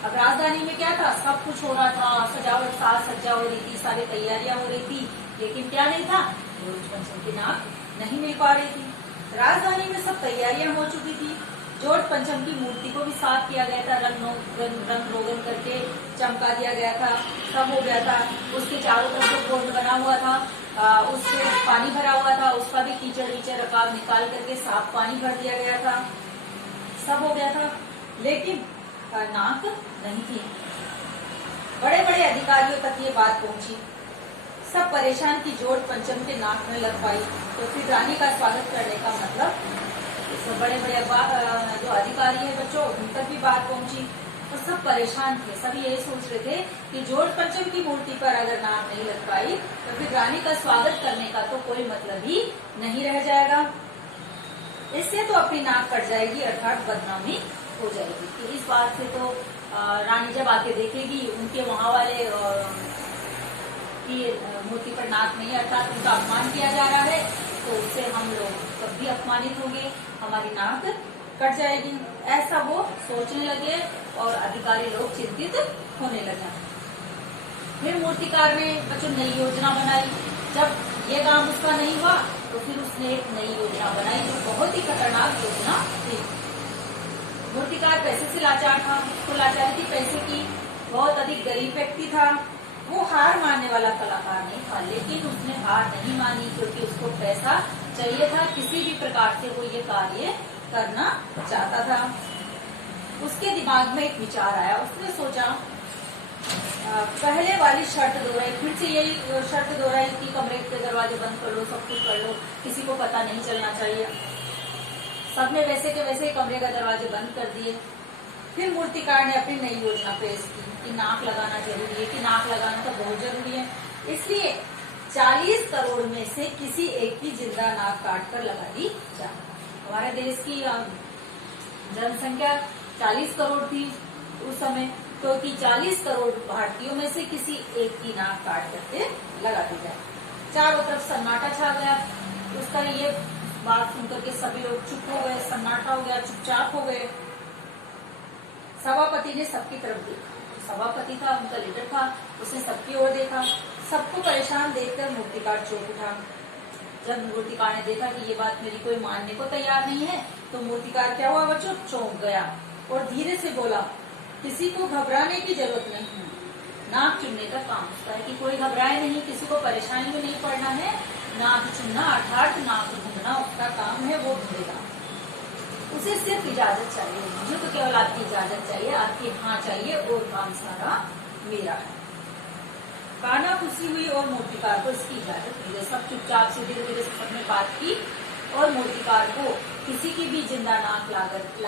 अब राजधानी में क्या था, सब कुछ हो रहा था, सजावट साज सज्जा हो रही थी, सारी तैयारियां हो रही थी, लेकिन क्या नहीं था, जॉर्ज पंचम की नाक नहीं मिल पा रही थी। राजधानी में सब तैयारियां हो चुकी थी। जॉर्ज पंचम की मूर्ति को भी साफ किया गया था, रंग रोगन करके चमका दिया गया था, सब हो गया था। उसके चारों तरफ जो गोंद बना हुआ था, उससे पानी भरा हुआ था, उसका भी कीचड़ वीचड़ रकाब निकाल करके साफ पानी भर दिया गया था, सब हो गया था। लेकिन नाक नहीं थी। बड़े बड़े अधिकारियों तक ये बात पहुंची, सब परेशान की जॉर्ज पंचम के नाक में लग पाई, तो फिर रानी का स्वागत करने का मतलब, तो बड़े बड़े जो अधिकारी है बच्चों, उन तक भी बात पहुंची, तो सब परेशान थे। सभी यही सोच रहे थे कि जॉर्ज पंचम की मूर्ति पर अगर नाक नहीं लग पाई तो फिर रानी का स्वागत करने का तो कोई मतलब ही नहीं रह जाएगा, इससे तो अपनी नाक कट जाएगी, अर्थात बदनामी हो जाएगी। तो इस बात से तो रानी जब आके देखेगी उनके वहां वाले की मूर्ति पर नाक नहीं, अर्थात उनका अपमान किया जा रहा है, तो उससे हम लोग तब भी अपमानित होंगे, हमारी नाक कट जाएगी। ऐसा वो सोचने लगे और अधिकारी लोग चिंतित होने लगे। फिर मूर्तिकार ने बच्चों नई योजना बनाई। जब ये काम उसका नहीं हुआ तो फिर उसने एक नई योजना बनाई जो बहुत ही खतरनाक योजना थी। मूर्तिकार पैसे से लाचार था, उसको लाचारी थी पैसे की, बहुत अधिक गरीब व्यक्ति था। वो हार मानने वाला कलाकार नहीं था, लेकिन उसने हार नहीं मानी क्योंकि उसको पैसा चाहिए था, किसी भी प्रकार से वो ये कार्य करना चाहता था। उसके दिमाग में एक विचार आया, उसने सोचा पहले वाली शर्त दोहराई, फिर से यही शर्त दोहराई कि कमरे के दरवाजे बंद कर लो, सब कुछ कर लो, किसी को पता नहीं चलना चाहिए। सबने वैसे के वैसे कमरे का दरवाजे बंद कर दिए। फिर मूर्तिकार ने अपनी नई योजना पेश की कि नाक लगाना जरूरी है, कि नाक लगाना तो बहुत जरूरी है, इसलिए 40 करोड़ में से किसी एक की जिंदा नाक काट कर लगा दी जाए। हमारे देश की जनसंख्या 40 करोड़ थी उस समय, तो कि 40 करोड़ भारतीयों में से किसी एक की नाक काट करके लगा दी जाए। चारों तरफ सन्नाटा छा गया। उसका ये बात सुनकर के सभी लोग चुप हो गए, सन्नाटा हो गया, चुपचाप हो गए। सभापति ने सबकी तरफ देखा। सभापति था, उनका लीडर था, उसने सबकी ओर देखा। सबको परेशान देखकर मूर्तिकार चौंक उठा। जब मूर्तिकार ने देखा कि ये बात मेरी कोई मानने को तैयार नहीं है, तो मूर्तिकार क्या हुआ बच्चों, चौंक गया और धीरे से बोला, किसी को घबराने की जरूरत नहीं है। नाक चुनने का काम उसका है कि कोई घबराए नहीं, किसी को परेशानी में नहीं पड़ना है। नाक चुनना अर्थात नाक ढूंढना उसका काम है, वो ढूंढेगा। उसे सिर्फ इजाजत चाहिए, मुझे तो केवल आपकी इजाजत चाहिए, आपकी हाँ चाहिए और काम सारा मेरा है। कान्हा खुशी हुई और मूर्तिकार को इसकी इजाजत दी गई। सब चुपचाप से धीरे धीरे सबने बात की और मूर्तिकार को किसी की भी जिंदा नाक ला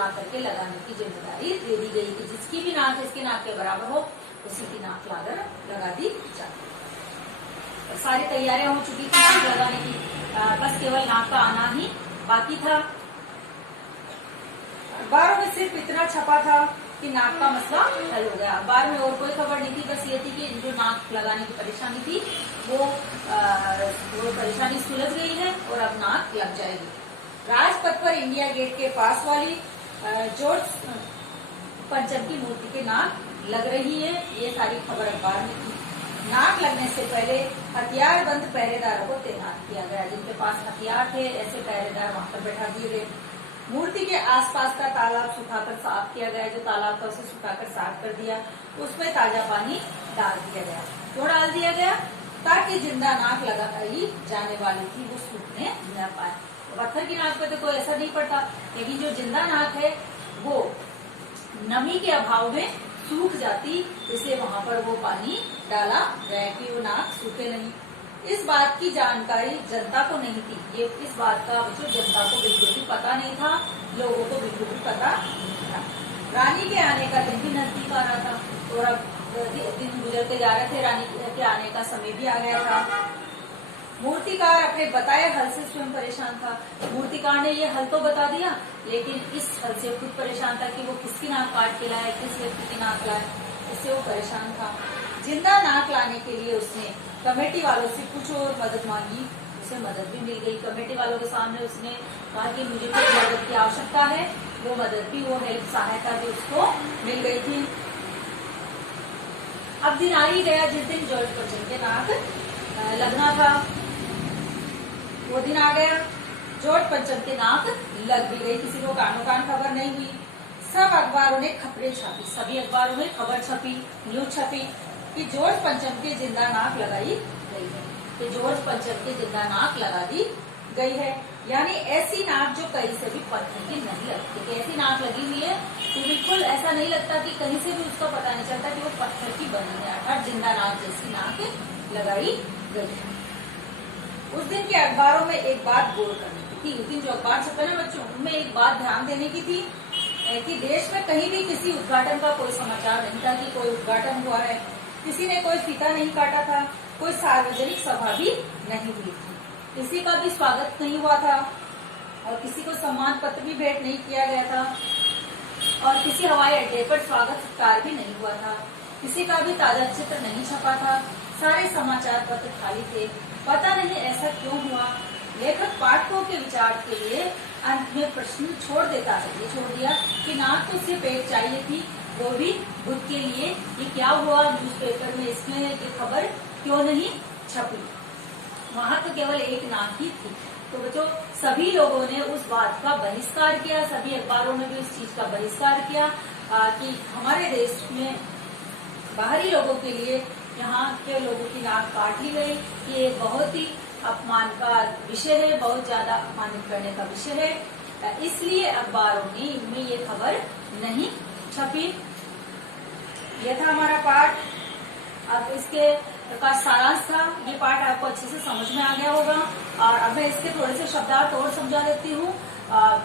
करके लगाने की जिम्मेदारी दे दी गई कि जिसकी भी नाक इसके नाक के बराबर हो उसी की नाक लाकर लगा दी जाती। सारी तैयारियां हो चुकी थी नाक लगाने की, बस केवल नाक का आना ही बाकी था। अखबारों में सिर्फ इतना छपा था कि नाक का मसला हल हो गया। अखबार में और कोई खबर नहीं थी, बस ये थी कि जो नाक लगाने की परेशानी थी वो परेशानी सुलझ गई है और अब नाक लग जाएगी। राजपथ पर इंडिया गेट के पास वाली जॉर्ज पंचम की मूर्ति के नाक लग रही है, ये सारी खबर अखबार में थी। नाक लगने से पहले हथियारबंद पहरेदारों को तैनात किया गया। जिनके पास हथियार थे ऐसे पहरेदार वहां पर बैठा दिए गए। मूर्ति के आसपास का तालाब सुखाकर साफ किया गया। जो तालाब था उसे सुखाकर साफ कर दिया, उसमें ताजा पानी डाल दिया गया। क्यों डाल दिया गया? ताकि जिंदा नाक लगाई जाने वाली थी वो सूखने न पाए। पत्थर की नाक पे तो कोई असर नहीं पड़ता, लेकिन जो जिंदा नाक है वो नमी के अभाव में सूख जाती, इसलिए वहां पर वो पानी डाला गया कि वो नाक सूखे नहीं। इस बात की जानकारी जनता को नहीं थी। ये इस बात का जो जनता को बिल्कुल भी पता नहीं था, लोगों को बिल्कुल भी पता नहीं था। रानी के आने का दिन भी नजदीक आ रहा था और अब दिन गुजरते जा रहे थे, रानी के आने का समय भी आ गया था। मूर्तिकार अपने बताए हल से स्वयं परेशान था। मूर्तिकार ने ये हल तो बता दिया, लेकिन इस हल से खुद परेशान था कि वो किसकी नाक काट के लाए, किस व्यक्ति की नाक लाए, इससे वो परेशान था। जिंदा नाक लाने के लिए उसने कमेटी वालों से कुछ और मदद मांगी, उसे मदद भी मिल गई। कमेटी वालों के सामने उसने कहा कि मुझे कोई मदद की आवश्यकता है, वो मदद भी, वो हेल्प, सहायता भी उसको मिल गई थी। अब दिन आ ही गया जिस दिन जॉर्ज पंचम के नाक लगना था। वो दिन आ गया, जॉर्ज पंचम के नाक लग भी गई। किसी को कानो कान खबर नहीं हुई। सब अखबारों ने खबरें छापी, सभी अखबारों में खबर छपी, न्यूज छपी कि जॉर्ज पंचम की जिंदा नाक लगाई गई है, कि जॉर्ज पंचम की जिंदा नाक लगा दी गई है। यानी ऐसी नाक जो कहीं से भी पत्थर की नहीं लगती, कि ऐसी नाक लगी हुई है तो बिल्कुल ऐसा नहीं लगता कि कहीं से भी उसका पता नहीं चलता कि वो पत्थर की बनी है, अर्थात जिंदा नाक जैसी नाक लगाई गई है। उस दिन के अखबारों में एक बात गौर करने की थी। उस दिन जो अखबार छपे ना बच्चों, उनमें एक बात ध्यान देने की थी कि देश में कहीं भी किसी उद्घाटन का कोई समाचार नहीं था कि कोई उद्घाटन हुआ है, किसी ने कोई फीता नहीं काटा था, कोई सार्वजनिक सभा भी नहीं हुई थी, किसी का भी स्वागत नहीं हुआ था और किसी को सम्मान पत्र भी भेंट नहीं किया गया था और किसी हवाई अड्डे पर स्वागत सत्कार भी नहीं हुआ था, किसी का भी ताजा चित्र नहीं छपा था, सारे समाचार पत्र खाली थे। पता नहीं ऐसा क्यों हुआ। लेखक पाठकों के विचार के लिए अंत में प्रश्न छोड़ देता है। ये छोड़ दिया कि नाक तो सिर्फ एक चाहिए थी, वो भी बुद्ध के लिए। ये क्या हुआ न्यूज़पेपर में, इसमें ये खबर क्यों नहीं छपी? वहां तो केवल एक नाक ही थी। तो बच्चों सभी लोगों ने उस बात का बहिष्कार किया, सभी अखबारों ने भी उस चीज का बहिष्कार किया कि हमारे देश में बाहरी लोगों के लिए यहाँ के लोगों की नाक काट ली गई। ये बहुत ही अपमान का विषय है, बहुत ज्यादा अपमानित करने का विषय है, इसलिए अखबारों ने इनमें ये खबर नहीं छपी। ये था हमारा पाठ। अब इसके का सारांश था। ये पाठ आपको अच्छे से समझ में आ गया होगा और अब मैं इसके थोड़े से शब्दार्थ और समझा देती हूँ।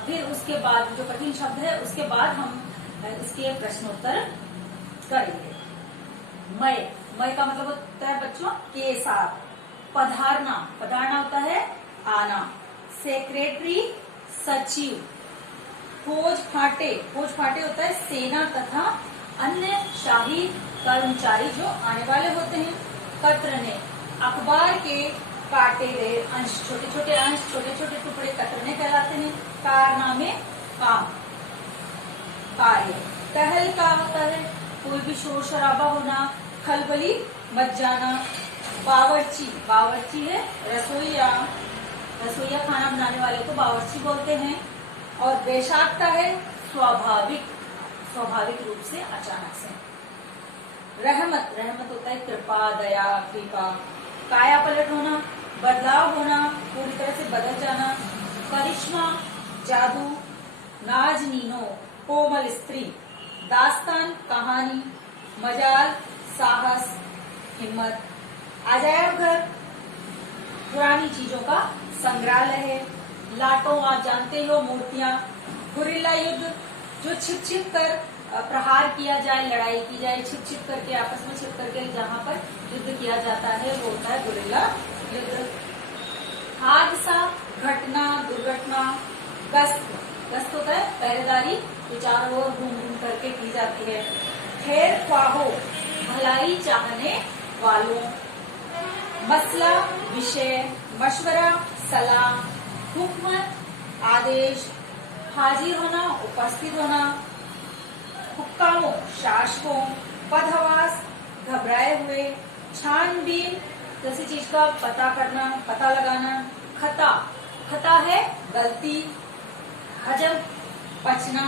फिर उसके बाद जो कठिन शब्द है उसके बाद हम इसके प्रश्नोत्तर करेंगे। मय का मतलब होता है बच्चों केसाब। पधारना, पधारना होता है आना। सेक्रेटरी सचिव। फौज फाटे, फौज फाटे होता है सेना तथा अन्य शाही कर्मचारी जो आने वाले होते हैं। कतरने, अखबार के काटे गए अंश, छोटे छोटे अंश, छोटे छोटे टुकड़े कतरने कहलाते हैं। कारनामे, काम, कार्य। टहल का होता है कोई भी शोर शराबा होना, खलबली मच जाना। बावर्ची, बावर्ची है रसोईया, रसोईया खाना बनाने वाले को बावर्ची बोलते हैं। और बेशाख्ता है स्वाभाविक, स्वाभाविक रूप से, अचानक से। रहमत, रहमत होता है कृपा, दया, कृपा। काया पलट होना, बदलाव होना, पूरी तरह से बदल जाना। करिश्मा, जादू। नाजनीनो, कोमल स्त्री। दास्तान, कहानी। मजाल, साहस, हिम्मत। अजायब घर, पुरानी चीजों का संग्रहालय है। लाटो, आप जानते हो, मूर्तियां। गुरिल्ला युद्ध, जो छिप छिप कर प्रहार किया जाए, लड़ाई की जाए, छिप छिप करके, आपस में छिप करके जहाँ पर युद्ध किया जाता है वो होता है गुरिल्ला युद्ध। हादसा, घटना, दुर्घटना। गश्त, गश्त होता है पहरेदारी, जो चारों ओर घूम घूम करके की जाती है। खैर ख्वाहो, भलाई चाहने वालों। मसला, विषय। मशवरा, सलाह। हुक्म, आदेश। हाजिर होना, उपस्थित होना। हुक्कामों, शासकों। पदहवास, घबराए हुए। छानबीन, किसी चीज का पता करना, पता लगाना। खता, खता है गलती। हजम, पचना,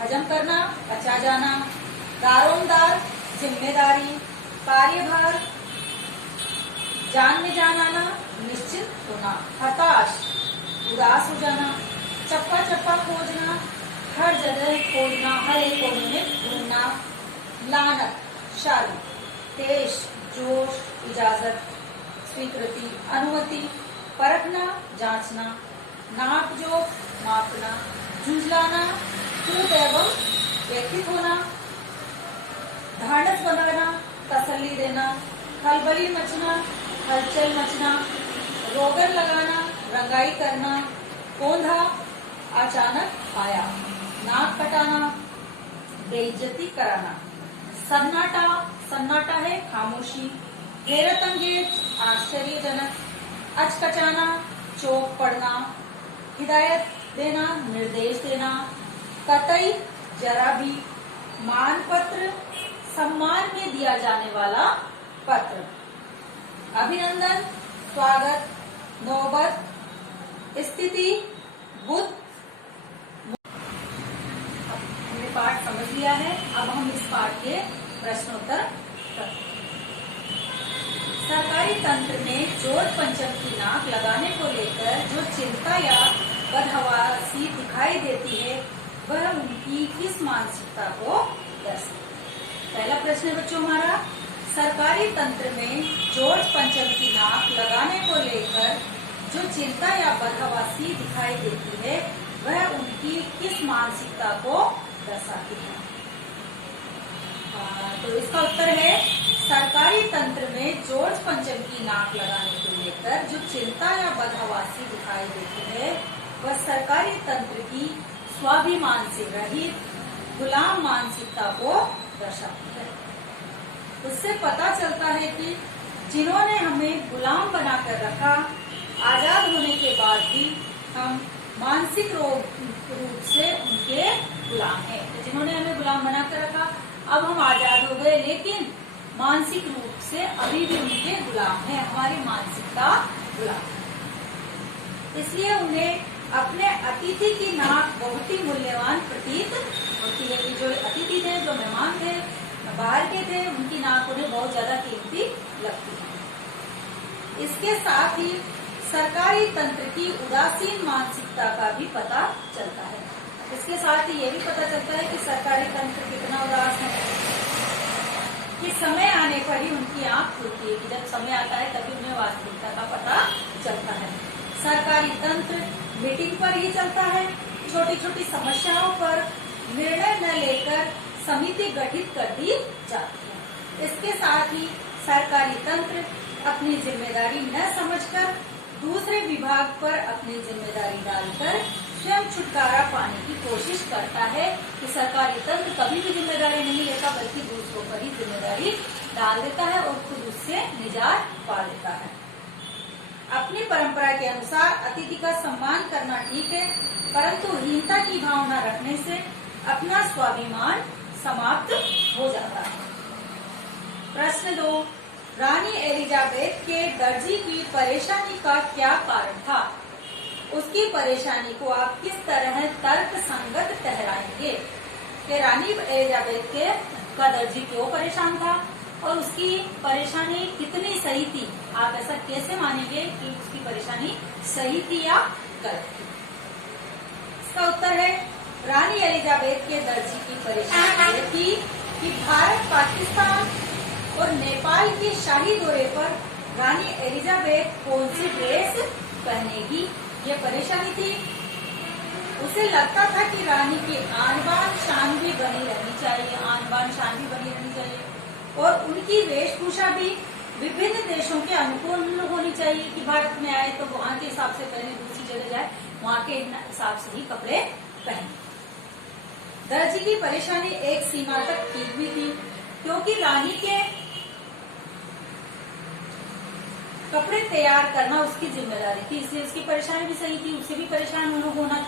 हजम करना, पचा जाना। दारोमदार, जिम्मेदारी। कार्यभार, जान में जान आना, निश्चित होना। हताश, उदास हो जाना। चप्पा चप्पा खोजना, हर जगह खोजना, हर एक कोने में ढूंढना। लानत, शादी। पेश, जोश, इजाजत, स्वीकृति, अनुमति। परखना, जांचना। नाप जोख, मापना। झुंझलाना, कूद एवं व्यथित होना। ढांढस बनाना, तसल्ली देना। खलबली मचना, हलचल मचना। रोगन लगाना, रंगाई करना। कोंधा, अचानक आया। नाक कटाना, बेइज्जती कराना। सन्नाटा, सन्नाटा है खामोशी। हैरत अंगेज, आश्चर्यजनक। अचकचाना, चौंक पड़ना। हिदायत देना, निर्देश देना। कतई, जरा भी। मानपत्र, सम्मान में दिया जाने वाला पत्र। अभिनंदन, स्वागत। नौबत, स्थिति, बुद्ध। हमने पाठ समझ लिया है, अब हम इस पाठ के प्रश्नोत्तर करते हैं। सरकारी तंत्र में चोर पंचम की नाक लगाने को लेकर जो चिंता या बदहवासी दिखाई देती है वह उनकी किस मानसिकता को दर्शाती है। पहला प्रश्न है बच्चों हमारा, सरकारी तंत्र में जॉर्ज पंचम की नाक लगाने को लेकर जो चिंता या बदहवासी दिखाई देती है वह उनकी किस मानसिकता को दर्शाती है। तो इसका उत्तर है सरकारी तंत्र में जॉर्ज पंचम की नाक लगाने को लेकर जो चिंता या बदहवासी दिखाई देती है वह सरकारी तंत्र की स्वाभिमान से रहित गुलाम मानसिकता को दर्शाती है। उससे पता चलता है कि जिन्होंने हमें गुलाम बनाकर रखा, आजाद होने के बाद भी हम मानसिक रूप से उनके गुलाम हैं। तो जिन्होंने हमें गुलाम बनाकर रखा, अब हम आजाद हो गए लेकिन मानसिक रूप से अभी भी उनके गुलाम हैं, हमारी मानसिकता गुलाम है। इसलिए उन्हें अपने अतिथि की नाक बहुत ही मूल्यवान प्रतीत होती है कि जो अतिथि थे, जो मेहमान थे, बाहर के थे, उनकी नाक उन्हें बहुत ज्यादा कीमती लगती है। इसके साथ ही सरकारी तंत्र की उदासीन मानसिकता का भी पता चलता है। इसके साथ ही ये भी पता चलता है कि सरकारी तंत्र कितना उदास है, कि समय आने पर ही उनकी आंख खुलती है, कि जब समय आता है तभी उन्हें वास्तविकता का पता चलता है। सरकारी तंत्र मीटिंग पर ही चलता है, छोटी छोटी समस्याओं पर निर्णय न लेकर समिति गठित कर दी जाती है। इसके साथ ही सरकारी तंत्र अपनी जिम्मेदारी न समझकर दूसरे विभाग पर अपनी जिम्मेदारी डालकर स्वयं छुटकारा पाने की कोशिश करता है कि सरकारी तंत्र कभी भी जिम्मेदारी नहीं लेता, बल्कि दूसरों पर ही जिम्मेदारी डाल देता है और खुद उससे निजात पा लेता है। अपनी परंपरा के अनुसार अतिथि का सम्मान करना ठीक है, परंतु हीनता की भावना रखने से अपना स्वाभिमान समाप्त हो जाता है। प्रश्न 2, रानी एलिजाबेथ के दर्जी की परेशानी का क्या कारण था? उसकी परेशानी को आप किस तरह तर्क संगत ठहराएंगे कि रानी एलिजाबेथ का दर्जी क्यों परेशान था और उसकी परेशानी कितनी सही थी? आप ऐसा कैसे मानेंगे कि उसकी परेशानी सही थी या गलत थी? इसका उत्तर है, रानी एलिजाबेथ के दर्जी की परेशानी ये थी कि भारत, पाकिस्तान और नेपाल के शाही दौरे पर रानी एलिजाबेथ कौन सी ड्रेस पहनेगी, ये परेशानी थी। उसे लगता था कि रानी की आन बान शान भी बनी रहनी चाहिए, आन बान शान भी बनी रहनी चाहिए और उनकी वेशभूषा भी विभिन्न देशों के अनुकूल होनी चाहिए कि भारत में आए तो वहाँ के हिसाब से पहने, दूसरी जगह जाए वहाँ के हिसाब से ही कपड़े पहने। दर्जी की परेशानी एक सीमा तक ठीक भी थी, क्योंकि रानी के कपड़े तैयार करना उसकी जिम्मेदारी थी, इसलिए उसकी परेशानी भी सही थी। उसे भी परेशान होना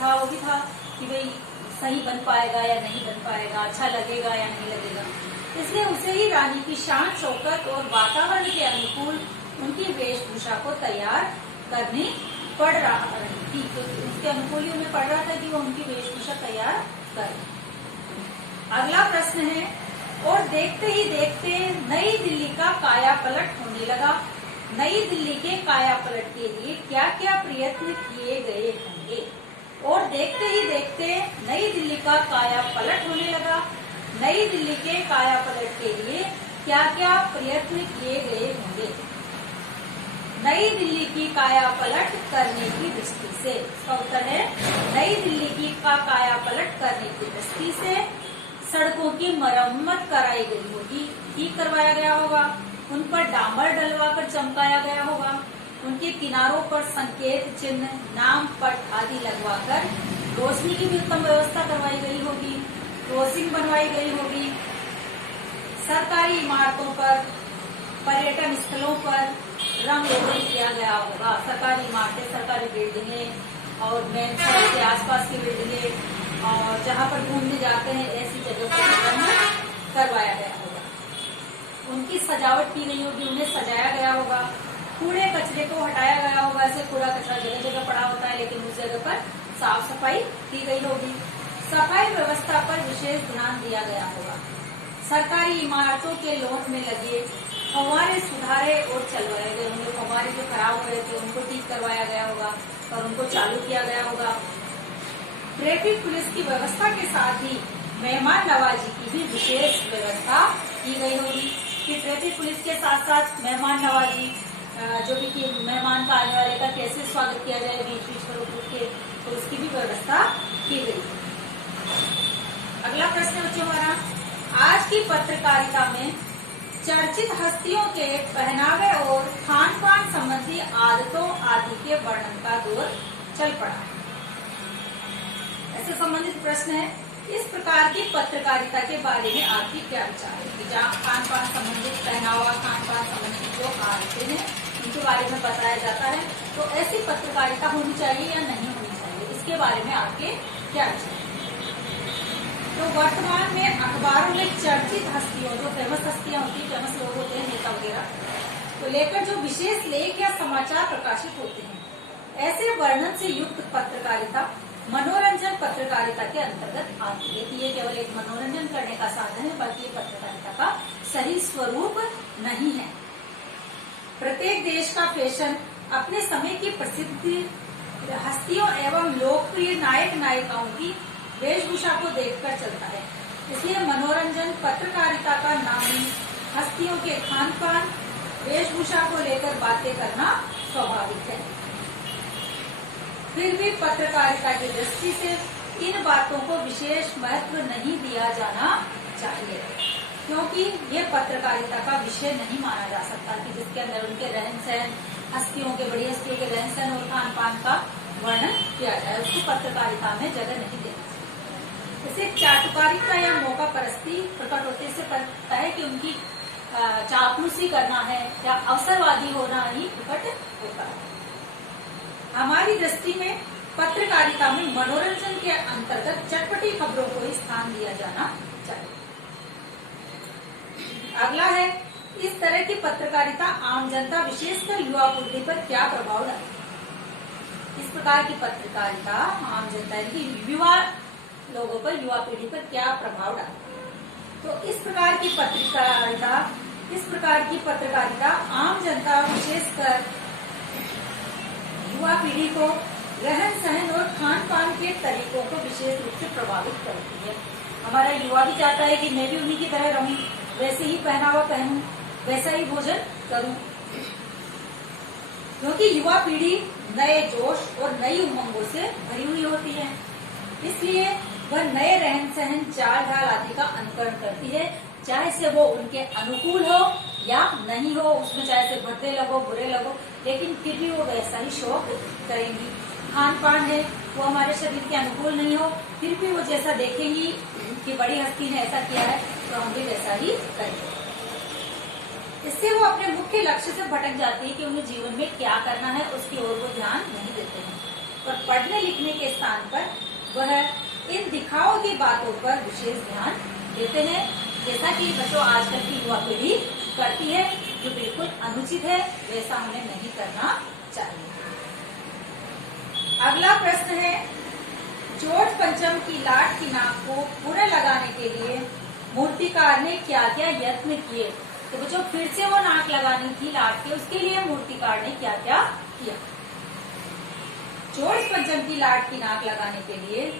था, वो भी था कि भाई सही बन पाएगा या नहीं बन पाएगा, अच्छा लगेगा या नहीं लगेगा। इसलिए उसे ही रानी की शान शौकत और वातावरण के अनुकूल उनकी वेशभूषा को तैयार करनी पड़ रही थी, तो उसके अनुकूल ही उन्हें पड़ रहा था कि वो उनकी वेशभूषा तैयार करें। अगला प्रश्न है, और देखते ही देखते नई दिल्ली का काया पलट होने लगा। नई दिल्ली के काया पलट के लिए क्या क्या प्रयत्न किए गए होंगे? और देखते ही देखते नई दिल्ली का काया पलट होने लगा। नई दिल्ली के काया पलट के लिए क्या क्या प्रयत्न किए गए होंगे? नई दिल्ली की काया पलट करने की दृष्टि से, इसका उत्तर है नई दिल्ली की काया पलट करने की दृष्टि से सड़कों की मरम्मत कराई गई होगी, ठीक करवाया गया होगा, उन पर डामर डलवाकर चमकाया गया होगा, उनके किनारों पर संकेत चिन्ह, नाम पट आदि लगवाकर रोशनी की भी उत्तम व्यवस्था करवाई गई होगी, क्रॉसिंग बनवाई गई होगी, सरकारी इमारतों पर, पर्यटन स्थलों पर रंग रोगन किया गया होगा। सरकारी इमारतें, सरकारी बिल्डिंगें और मेन सड़क के आसपास की बिल्डिंगें और जहाँ पर घूमने जाते हैं ऐसी जगह पर रंग करवाया गया होगा। उनकी सजावट की गई होगी, उन्हें सजाया गया होगा, कूड़े कचरे को हटाया गया होगा। ऐसे कूड़ा कचरा जगह जगह पड़ा होता है, लेकिन उस जगह पर साफ सफाई की गई होगी। सफाई व्यवस्था पर विशेष ध्यान दिया गया होगा। सरकारी इमारतों के लॉन में लगे फव्वारे सुधारे और चलवाए गए होंगे। फव्वारे जो खराब हो रहे थे उनको ठीक करवाया गया होगा और उनको चालू किया गया होगा। ट्रैफिक पुलिस की व्यवस्था के साथ ही मेहमान नवाजी की भी विशेष व्यवस्था की गई होगी कि ट्रैफिक पुलिस के साथ साथ मेहमान नवाजी, जो भी कि मेहमान का आने वाले का कैसे स्वागत किया जाए बीच बीच में रुक के, तो उसकी भी व्यवस्था की गई। अगला प्रश्न बच्चों हमारा, आज की पत्रकारिता में चर्चित हस्तियों के पहनावे और खान पान संबंधी आदतों आदि के वर्णन का दौर चल पड़ा। ऐसे संबंधित प्रश्न है, इस प्रकार की पत्रकारिता के बारे में आपकी क्या विचार है कि जहाँ खान पान संबंधित पहनावा, खान पान संबंधित जो आदतें हैं उनके बारे में बताया जाता है, तो ऐसी पत्रकारिता होनी चाहिए या नहीं होनी चाहिए, इसके बारे में आपके क्या विचार है? तो वर्तमान में अखबारों में चर्चित हस्तियों, जो फेमस हस्तियां होती है, फेमस लोग होते हैं, नेता वगैरह, तो लेकर जो विशेष लेख या समाचार प्रकाशित होते हैं, ऐसे वर्णन से युक्त पत्रकारिता मनोरंजन पत्रकारिता के अंतर्गत आती है। ये केवल एक मनोरंजन करने का साधन है, बल्कि ये पत्रकारिता का सही स्वरूप नहीं है। प्रत्येक देश का फैशन अपने समय की प्रसिद्ध हस्तियों एवं लोकप्रिय नायक नायिकाओं की वेशभूषा को देखकर चलता है। इसलिए मनोरंजन पत्रकारिता का नाम ही हस्तियों के खान पान, वेशभूषा को लेकर बातें करना स्वाभाविक है। फिर भी पत्रकारिता की दृष्टि से इन बातों को विशेष महत्व नहीं दिया जाना चाहिए। क्योंकि ये पत्रकारिता का विषय नहीं माना जा सकता कि जिसके अंदर उनके रहन सहन, हस्तियों के, बड़ी हस्तियों के रहन सहन और खान पान का वर्णन किया जाए, उसको पत्रकारिता में जगह नहीं देना चाहिए। इसे चाटुकारिता या मौका परस्ती प्रकट होते से पता है कि उनकी चापलूसी करना है या अवसरवादी होना ही प्रकट होता है। हमारी दृष्टि में पत्रकारिता में मनोरंजन के अंतर्गत चटपटी खबरों को ही स्थान दिया जाना चाहिए। अगला है, इस तरह की पत्रकारिता आम जनता विशेषकर युवा पीढ़ी पर क्या प्रभाव डालती है? इस प्रकार की पत्रकारिता आम जनता यानी युवा लोगों पर, युवा पीढ़ी पर क्या प्रभाव डालती है? तो इस प्रकार की पत्रकारिता आम जनता विशेषकर युवा पीढ़ी को रहन सहन और खान पान के तरीकों को विशेष रूप से प्रभावित करती है। हमारा युवा भी चाहता है कि मैं भी उन्हीं की तरह रहूं, वैसे ही पहनावा पहनूं, वैसा ही भोजन करूं, क्योंकि युवा पीढ़ी नए जोश और नई उमंगों से भरी हुई होती है। इसलिए वह नए रहन सहन, चाल ढाल आदि का अनुकरण करती है, चाहे से वो उनके अनुकूल हो या नहीं हो, उसमें चाहे से भद्दे लगो, बुरे लगो, लेकिन फिर भी वो वैसा ही शौक करेंगी। खान पान है वो हमारे शरीर के अनुकूल नहीं हो, फिर भी वो जैसा देखेंगी कि बड़ी हस्ती ने ऐसा किया है तो हम भी वैसा ही करेंगे। इससे वो अपने मुख्य लक्ष्य से भटक जाती है कि उन्हें जीवन में क्या करना है, उसकी ओर वो ध्यान नहीं देते हैं। और पढ़ने लिखने के स्थान पर वह इन दिखाओ की बातों पर विशेष ध्यान देते हैं, जैसा कि बच्चों आजकल की युवा पीढ़ी करती है, जो बिल्कुल अनुचित है, वैसा हमें नहीं करना चाहिए। अगला प्रश्न है, जॉर्ज पंचम की लाट की नाक को पुनः लगाने के लिए मूर्तिकार ने क्या क्या यत्न किए? तो बच्चों फिर से वो नाक लगानी थी लाट के, उसके लिए मूर्तिकार ने क्या क्या किया? जॉर्ज पंचम की लाट की नाक लगाने के लिए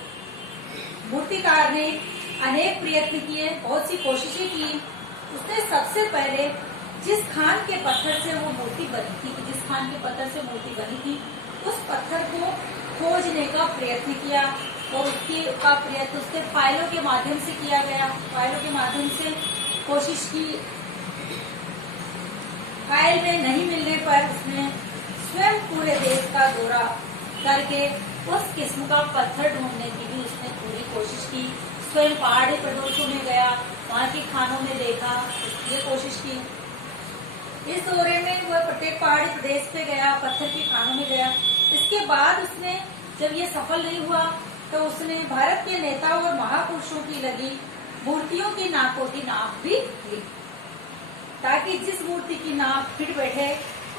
मूर्तिकार ने अनेक प्रयत्न किए, बहुत सी कोशिशें की। उसने सबसे पहले जिस खान के पत्थर से वो मूर्ति बनी थी, जिस खान के पत्थर से मूर्ति बनी थी, उस पत्थर को खोजने का प्रयत्न किया और उसका प्रयत्न उसके फाइलों के माध्यम से किया गया। फाइलों के माध्यम से कोशिश की, फाइल में नहीं मिलने पर उसने स्वयं पूरे देश का दौरा करके उस किस्म का पत्थर ढूंढने की भी उसने पूरी कोशिश की। स्वयं पहाड़ी प्रदेशों में गया, वहाँ के खानों में देखा, ये कोशिश की। इस दौरे में वह प्रत्येक पहाड़ी प्रदेश पे गया, पत्थर के खानों में गया। इसके बाद उसने जब ये सफल नहीं हुआ तो उसने भारत के नेताओं और महापुरुषों की लगी मूर्तियों की नाकों की नाप भी ली, ताकि जिस मूर्ति की नाक फिट बैठे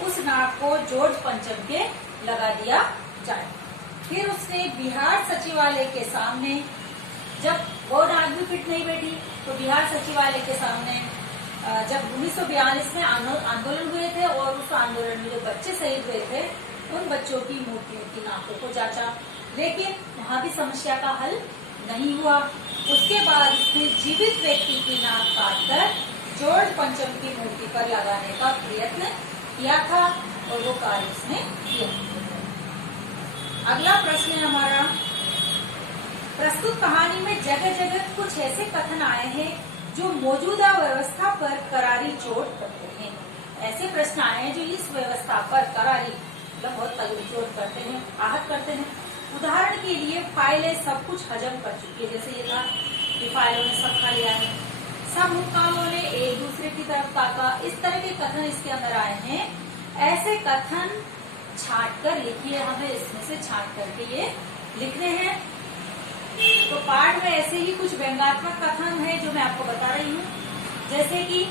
उस नाक को जॉर्ज पंचम के लगा दिया जाए। फिर उसने बिहार सचिवालय के सामने, जब वो नाक भी फिट नहीं बैठी तो बिहार सचिवालय के सामने जब 1942 में आंदोलन हुए थे और उस आंदोलन में जो बच्चे शहीद हुए थे उन बच्चों की मूर्तियों की नाकों को जांचा, लेकिन वहाँ भी समस्या का हल नहीं हुआ। उसके बाद उसने जीवित व्यक्ति की नाक काटकर जॉर्ज पंचम की मूर्ति पर लगाने का प्रयत्न किया था और वो कार्य उसने किया। अगला प्रश्न है हमारा, प्रस्तुत कहानी में जगह जगह कुछ ऐसे कथन आए हैं जो मौजूदा व्यवस्था पर करारी चोट करते हैं। ऐसे प्रश्न आए हैं जो इस व्यवस्था पर करारी मतलब बहुत तगड़ी चोट करते हैं, आहत करते हैं। उदाहरण के लिए फाइलें सब कुछ हजम कर चुकी है, जैसे ये था कि फाइलों ने सब खा लिया है, सब हुक्कामों ने एक दूसरे की तरफ ताका, इस तरह के कथन इसके अंदर आए हैं। ऐसे कथन छांट कर लिखिए, हमें इसमें से छांट करके ये लिखने हैं। तो पाठ में ऐसे ही कुछ व्यंग्यात्मक कथन है जो मैं आपको बता रही हूँ, जैसे कि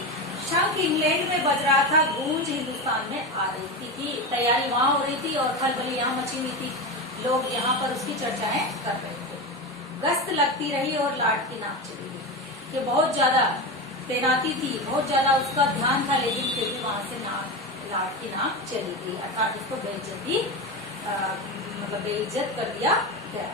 शंख इंग्लैंड में बज रहा था, गूंज हिंदुस्तान में आ रही थी कि तैयारी वहाँ हो रही थी और खलबली यहाँ मची हुई थी, लोग यहाँ पर उसकी चर्चाएं कर रहे थे। गश्त लगती रही और लाट की नाक चली गई, ये बहुत ज्यादा तैनाती थी, बहुत ज्यादा उसका ध्यान था, लेकिन फिर भी वहां से लाट की नाक चली गई, अर्थात उसको बेइज्जती मतलब बेइज्जत कर दिया गया।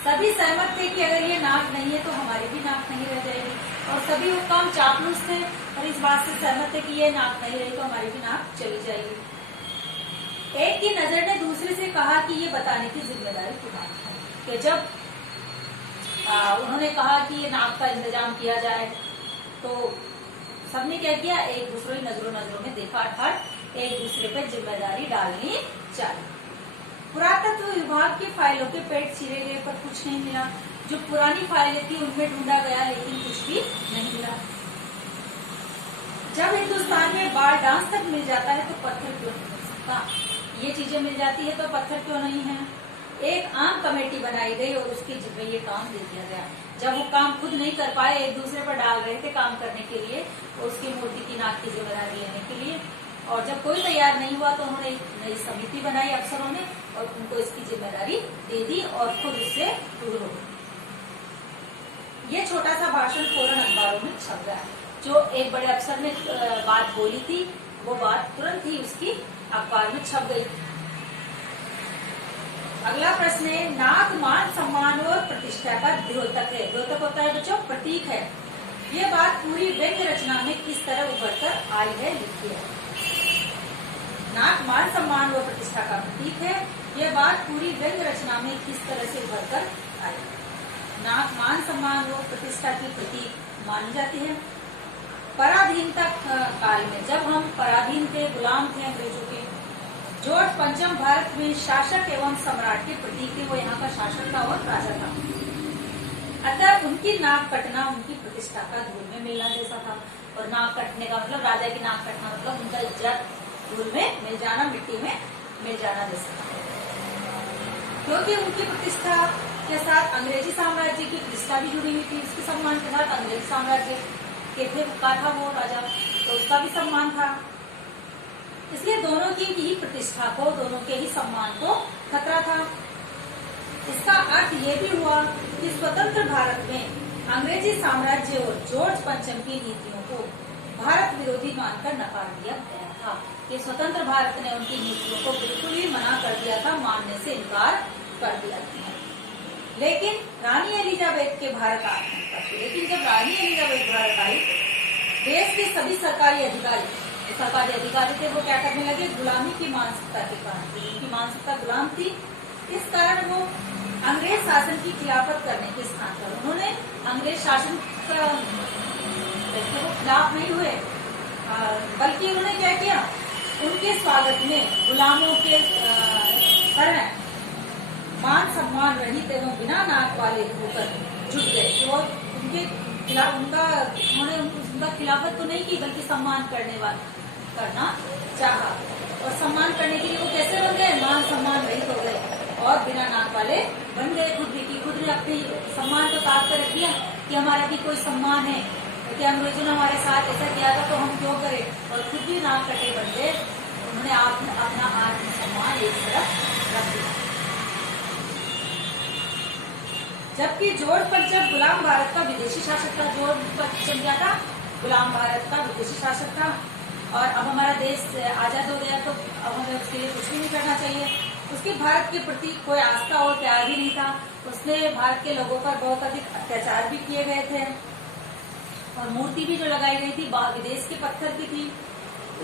सभी सहमत थे कि अगर ये नाक नहीं है तो हमारी भी नाक नहीं रह जाएगी, और सभी हुक्काम चापलूस थे और इस बात से सहमत थे कि ये नाक नहीं रही तो हमारी भी नाक चली जाएगी। एक की नजर ने दूसरे से कहा कि ये बताने की जिम्मेदारी तुम्हारी है, कि जब उन्होंने कहा कि ये नाक का इंतजाम किया जाए तो सबने क्या किया, एक दूसरे की नजरों में देखा, अर्थात एक दूसरे पर जिम्मेदारी डालनी चाहिए। पुरातत्व विभाग की फाइलों के पेट चीरे गए पर कुछ नहीं मिला। जो पुरानी फाइलें थी उनमें ढूंढा गया लेकिन कुछ भी नहीं मिला। जब हिंदुस्तान में बाल डांस तक मिल जाता है तो पत्थर क्यों नहीं मिल सकता? ये चीजें मिल जाती है तो पत्थर क्यों नहीं है? एक आम कमेटी बनाई गई और उसके जिम्मे ये काम दे दिया गया। जब वो काम खुद नहीं कर पाए, एक दूसरे पर डाल रहे थे काम करने के लिए, उसकी मूर्ति की नाक की जिम्मेदारी लेने के लिए, और जब कोई तैयार नहीं हुआ तो उन्होंने एक नई समिति बनाई अफसरों ने और उनको इसकी जिम्मेदारी दे दी और खुद उससे दूर हो गए। ये छोटा सा भाषण फौरन अखबारों में छप गया। जो एक बड़े अफसर ने बात बोली थी वो बात तुरंत ही उसकी अखबार में छप गई। अगला प्रश्न है, नाक मान सम्मान और प्रतिष्ठा का द्योतक है। द्योतक होता है बच्चों प्रतीक है। ये बात पूरी व्यंग्य रचना में किस तरह उभर कर आई है, लिखिए। नाक मान सम्मान व प्रतिष्ठा का प्रतीक है। ये बात पूरी व्यंग्य रचना में किस तरह से उभर कर आई। नाक मान सम्मान व प्रतिष्ठा की प्रतीक मानी जाती है। पराधीनता काल में, जब हम पराधीन थे, गुलाम थे अंग्रेजों के, जॉर्ज पंचम भारत में शासक एवं सम्राट के प्रतीक थे। वो यहाँ का शासक था और राजा था। अतः उनकी नाक कटना उनकी प्रतिष्ठा का धूल में मिलना जैसा था। और नाक कटने का मतलब, राजा की नाक कटना मतलब उनका इज्जत धूल में मिल जाना, मिट्टी में मिल जाना जैसा था। क्योंकि उनकी प्रतिष्ठा के साथ अंग्रेजी साम्राज्य की प्रतिष्ठा भी जुड़ी हुई थी। उसके सम्मान के साथ अंग्रेजी साम्राज्य के थे का था वो राजा, तो उसका भी सम्मान था। इसलिए दोनों की ही प्रतिष्ठा को, दोनों के ही सम्मान को खतरा था। इसका अर्थ ये भी हुआ कि स्वतंत्र भारत में अंग्रेजी साम्राज्य और जॉर्ज पंचम की नीतियों को भारत विरोधी मानकर नकार दिया गया था। कि स्वतंत्र भारत ने उनकी नीतियों को बिल्कुल ही मना कर दिया था, मानने से इनकार कर दिया था। लेकिन रानी एलिजाबेथ के भारत आने तक, लेकिन जब रानी एलिजाबेथ भारत आई, देश के सभी सरकारी अधिकारी थे, वो क्या करने लगे, गुलामी की मानसिकता के कारण, उनकी मानसिकता गुलाम थी। इस कारण वो अंग्रेज शासन की खिलाफत करने के स्थान पर उन्होंने अंग्रेज शासन का वो खिलाफ नहीं हुए, बल्कि उन्होंने क्या किया, उनके स्वागत में गुलामों के तरह मान सम्मान रहित एवं बिना नाक वाले होकर जुट गए। कि वो उनके खिलाफ, उन्होंने उनका खिलाफत तो नहीं की, बल्कि सम्मान करना चाहा। और सम्मान करने के लिए वो कैसे बन गए, मान सम्मान रहित हो गए और बिना नाक वाले बन गए। खुद ने अपनी सम्मान को ताक कर रख दिया कि हमारा भी कोई सम्मान है, कि अंग्रेजों ने हमारे साथ ऐसा किया था तो हम क्यों करें, और खुद भी नाक कटे बन गए। उन्होंने अपना आत्मसम्मान एक तरफ रख दिया। जबकि जॉर्ज पंचम गुलाम भारत का विदेशी शासक था। जॉर्ज पंचम क्या था, गुलाम भारत का विदेशी शासक था। और अब हमारा देश आजाद हो गया तो अब हमें उसके लिए कुछ भी नहीं करना चाहिए। उसकी भारत के प्रति कोई आस्था और प्यार भी नहीं था। उसने भारत के लोगों पर बहुत अधिक अत्याचार भी किए गए थे और मूर्ति भी जो लगाई गई थी विदेश के पत्थर की थी।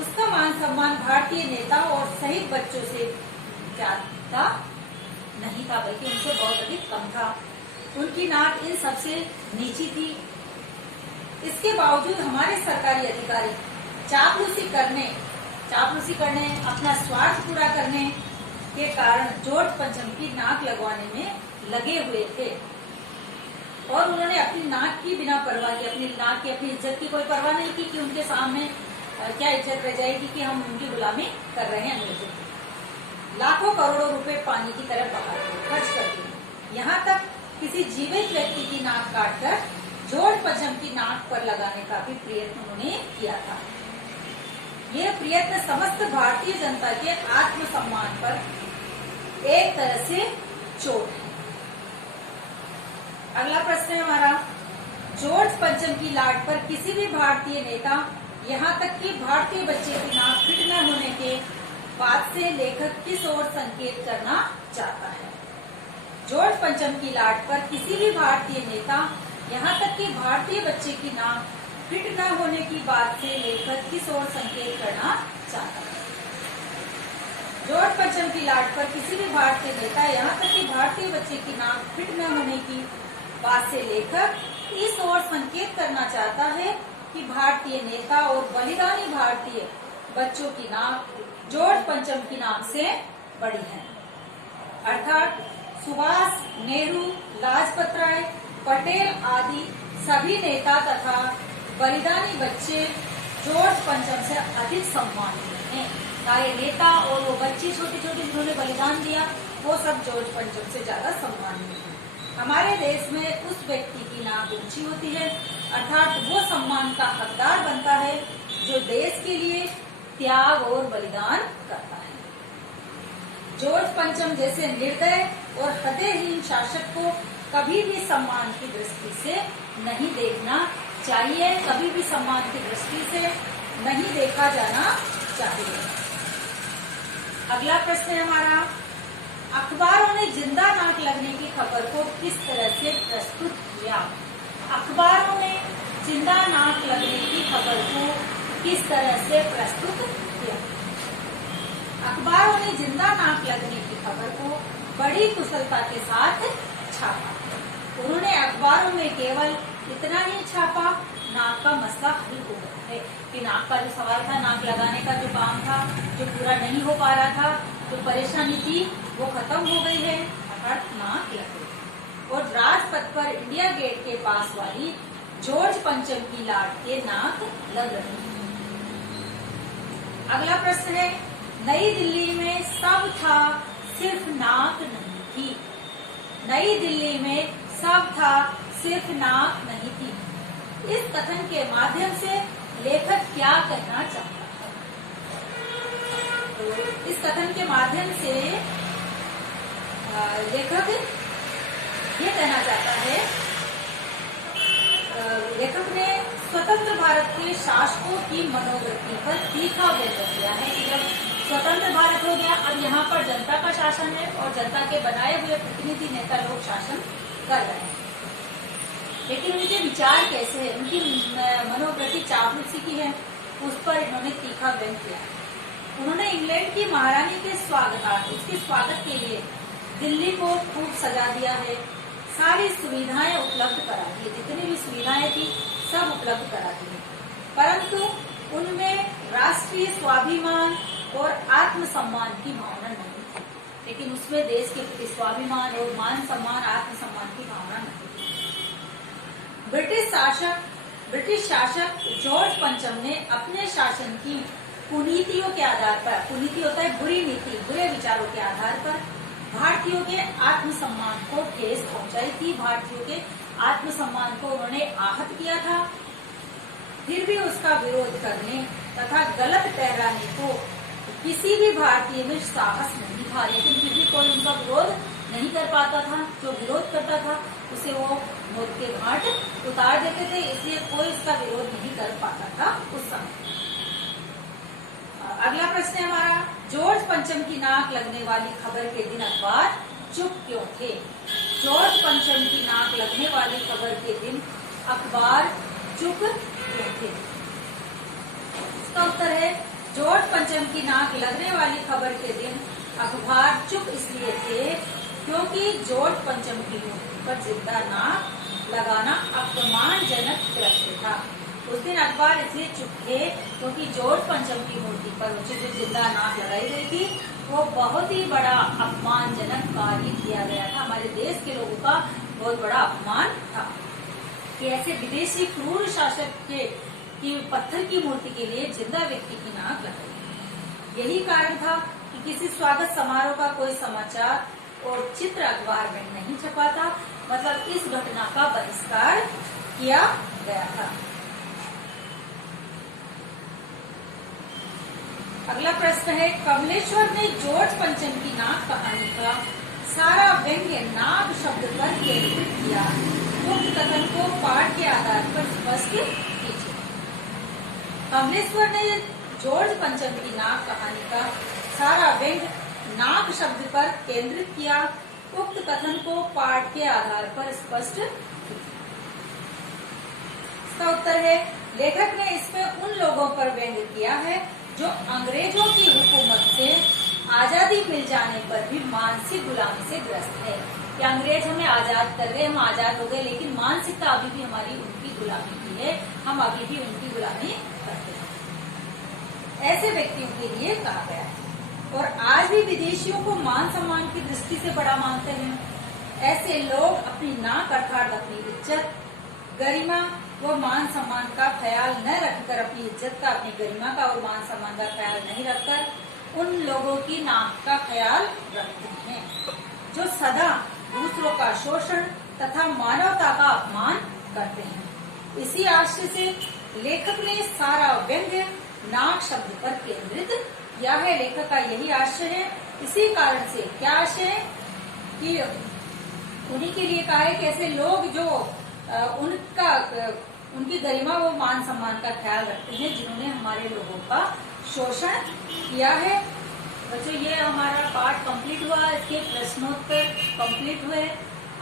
उसका मान सम्मान भारतीय नेता और शहीद बच्चों से ज्यादा नहीं था, बल्कि उनसे बहुत अधिक कम था। उनकी नाक इन सबसे नीची थी। इसके बावजूद हमारे सरकारी अधिकारी चापलूसी करने, अपना स्वार्थ पूरा करने के कारण जॉर्ज पंचम की नाक लगवाने में लगे हुए थे। और उन्होंने अपनी नाक की बिना परवाह की, अपनी नाक की, अपनी इज्जत की कोई परवाह नहीं की कि उनके सामने क्या इज्जत रह जाएगी कि हम उनकी गुलामी कर रहे हैं अंग्रेजों की। लाखों करोड़ों रुपए पानी की तरह बहा खर्च कर दिए। यहाँ तक किसी जीवित व्यक्ति की नाक काटकर जॉर्ज पंचम की नाक पर लगाने का भी प्रयत्न उन्होंने किया था। यह प्रयत्न समस्त भारतीय जनता के आत्मसम्मान पर एक तरह से चोट है। अगला प्रश्न है हमारा, जॉर्ज पंचम की लाट पर किसी भी भारतीय नेता, यहाँ तक कि भारतीय बच्चे की नाक फिट न होने के बात से लेखक किस ओर संकेत करना चाहता है? जॉर्ज पंचम की लाट पर किसी भी भारतीय नेता, यहाँ तक कि भारतीय बच्चे की नाक फिट न होने की बात से लेखक किस ओर संकेत करना चाहता है? जॉर्ज पंचम की लाट पर किसी भी भारतीय नेता, यहाँ तक कि भारतीय बच्चे की नाक फिट न होने की बात से लेखक इस ओर संकेत करना चाहता है कि भारतीय नेता और बलिदानी भारतीय बच्चों की नाक जॉर्ज पंचम की नाक से बड़ी है। अर्थात सुभाष, नेहरू, लाजपत राय, पटेल आदि सभी नेता तथा बलिदानी बच्चे जॉर्ज पंचम से अधिक सम्मानित हैं। सारे नेता और वो बच्चे छोटे छोटे जिन्होंने बलिदान दिया वो सब जॉर्ज पंचम से ज्यादा सम्मानित हैं। हमारे देश में उस व्यक्ति की नाक ऊंची होती है, अर्थात वो सम्मान का हकदार बनता है जो देश के लिए त्याग और बलिदान करता है। जॉर्ज पंचम जैसे निर्दय और हृदयहीन शासक को कभी भी सम्मान की दृष्टि से नहीं देखना चाहिए, कभी भी सम्मान की दृष्टि से नहीं देखा जाना चाहिए। अगला प्रश्न है हमारा, अखबारों ने जिंदा नाक लगने की खबर को किस तरह से प्रस्तुत किया? अखबारों ने जिंदा नाक लगने की खबर को किस तरह से प्रस्तुत किया? अखबारों ने जिंदा नाक लगने की खबर को बड़ी कुशलता के साथ छापा। उन्होंने अखबारों में केवल इतना ही छापा, नाक का मसला हल हो गया है कि नाक का जो सवाल था, नाक लगाने का जो काम था, जो पूरा नहीं हो पा रहा था, जो परेशानी थी वो खत्म हो गई है, अर्थात नाक लग गई। और राजपथ पर इंडिया गेट के पास वाली जॉर्ज पंचम की लाट के नाक लग रही है। अगला प्रश्न है, नई दिल्ली में सब था सिर्फ नाक नहीं थी। नई दिल्ली में सब था सिर्फ नाक नहीं थी। इस कथन के माध्यम से लेखक क्या कहना चाहता है? तो इस कथन के माध्यम से लेखक ये कहना चाहता है, लेखक ने स्वतंत्र भारत के शासकों की मनोवृत्ति पर तीखा व्यंग्य किया है कि जब स्वतंत्र भारत हो गया, अब यहाँ पर जनता का शासन है और जनता के बनाए हुए प्रतिनिधि नेता लोग शासन कर रहे हैं, लेकिन उनके विचार कैसे है, उनकी मनोवृत्ति चापलूसी की है, उस पर इन्होंने तीखा व्यंग्य किया। उन्होंने इंग्लैंड की महारानी के उसके स्वागत के लिए दिल्ली को खूब सजा दिया है, सारी सुविधाएं उपलब्ध करा दी, जितनी भी सुविधाएं थी सब उपलब्ध करा दी, परंतु उनमें राष्ट्रीय स्वाभिमान और आत्मसम्मान की भावना नहीं थी। लेकिन उसमें देश के प्रति स्वाभिमान और मान सम्मान, आत्मसम्मान की भावना नहीं थी। ब्रिटिश शासक जॉर्ज पंचम ने अपने शासन की कुनीतियों के आधार पर, कुनीति होता है बुरी नीति, बुरे विचारों के आधार पर भारतीयों के आत्मसम्मान को ठेस पहुंचाई थी, भारतीयों के आत्मसम्मान को उन्होंने आहत किया था। फिर भी उसका विरोध करने तथा गलत ठहराने को किसी भी भारतीय में साहस नहीं था, लेकिन फिर भी कोई उनका विरोध नहीं कर पाता था। जो विरोध करता था उसे वो मौत के घाट उतार देते थे, इसलिए कोई इसका विरोध नहीं कर पाता था उस समय। अगला प्रश्न है हमारा, जॉर्ज पंचम की नाक लगने वाली खबर के दिन अखबार चुप क्यों थे? जॉर्ज पंचम की नाक लगने वाली खबर के दिन अखबार चुप क्यों थे? इसका उत्तर है, जॉर्ज पंचम की नाक लगने वाली खबर के दिन अखबार चुप इसलिए थे क्योंकि जॉर्ज पंचम की मूर्ति पर जिंदा नाक लगाना अपमानजनक कृत्य था। उस दिन अखबार इसलिए चुप थे क्योंकि जॉर्ज पंचम की मूर्ति पर उनसे जो जिंदा नाक लगाई गई थी वो बहुत ही बड़ा अपमानजनक कार्य किया गया था, हमारे देश के लोगों का बहुत बड़ा अपमान था कि ऐसे विदेशी क्रूर शासक के कि पत्थर की मूर्ति के लिए जिंदा व्यक्ति की नाक लगाई। यही कारण था कि किसी स्वागत समारोह का कोई समाचार और चित्र अखबार में नहीं छपा था, मतलब इस घटना का बहिष्कार किया गया था। अगला प्रश्न है, कमलेश्वर ने जॉर्ज पंचम की नाक कहानी का सारा व्यंग्य नाक शब्द पर केंद्रित किया। उक्त कथन को पाठ के आधार पर स्पष्ट कीजिए। कमलेश्वर ने जॉर्ज पंचम की नाक कहानी का सारा व्यंग्य नाक शब्द पर केंद्रित किया। उक्त कथन को पाठ के आधार पर स्पष्ट कीजिए। इसका उत्तर है, लेखक ने इसमें उन लोगों पर व्यंग्य किया है जो अंग्रेजों की हुकूमत से आजादी मिल जाने पर भी मानसिक गुलामी से ग्रस्त है। कि अंग्रेज हमें आजाद कर गए, हम आजाद हो गए, लेकिन मानसिकता अभी भी हमारी उनकी गुलामी की है, हम अभी भी उनकी गुलामी करते हैं, ऐसे व्यक्तियों के लिए कहा गया है। और आज भी विदेशियों को मान सम्मान की दृष्टि से बड़ा मानते हैं। ऐसे लोग अपनी नाक अर्थात अपनी इज्जत, गरिमा व मान सम्मान का ख्याल न रखकर, अपनी इज्जत का, अपनी गरिमा का और मान सम्मान का ख्याल नहीं रखकर उन लोगों की नाक का ख्याल रखते हैं जो सदा दूसरों का शोषण तथा मानवता का अपमान करते हैं। इसी आशय से लेखक ने सारा व्यंग्य नाक शब्द पर केंद्रित किया है। लेखक का यही आशय है। इसी कारण से क्या आशय है कि उन्हीं के लिए कहा है कि ऐसे लोग जो उनकी गरिमा व मान सम्मान का ख्याल रखते हैं, जिन्होंने हमारे लोगों का शोषण किया है। बच्चों, ये हमारा पाठ कंप्लीट हुआ, इसके प्रश्नोत्तर कंप्लीट हुए।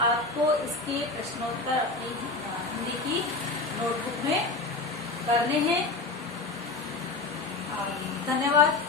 आपको इसके प्रश्नोत्तर अपनी हिंदी की नोटबुक में करने हैं। धन्यवाद।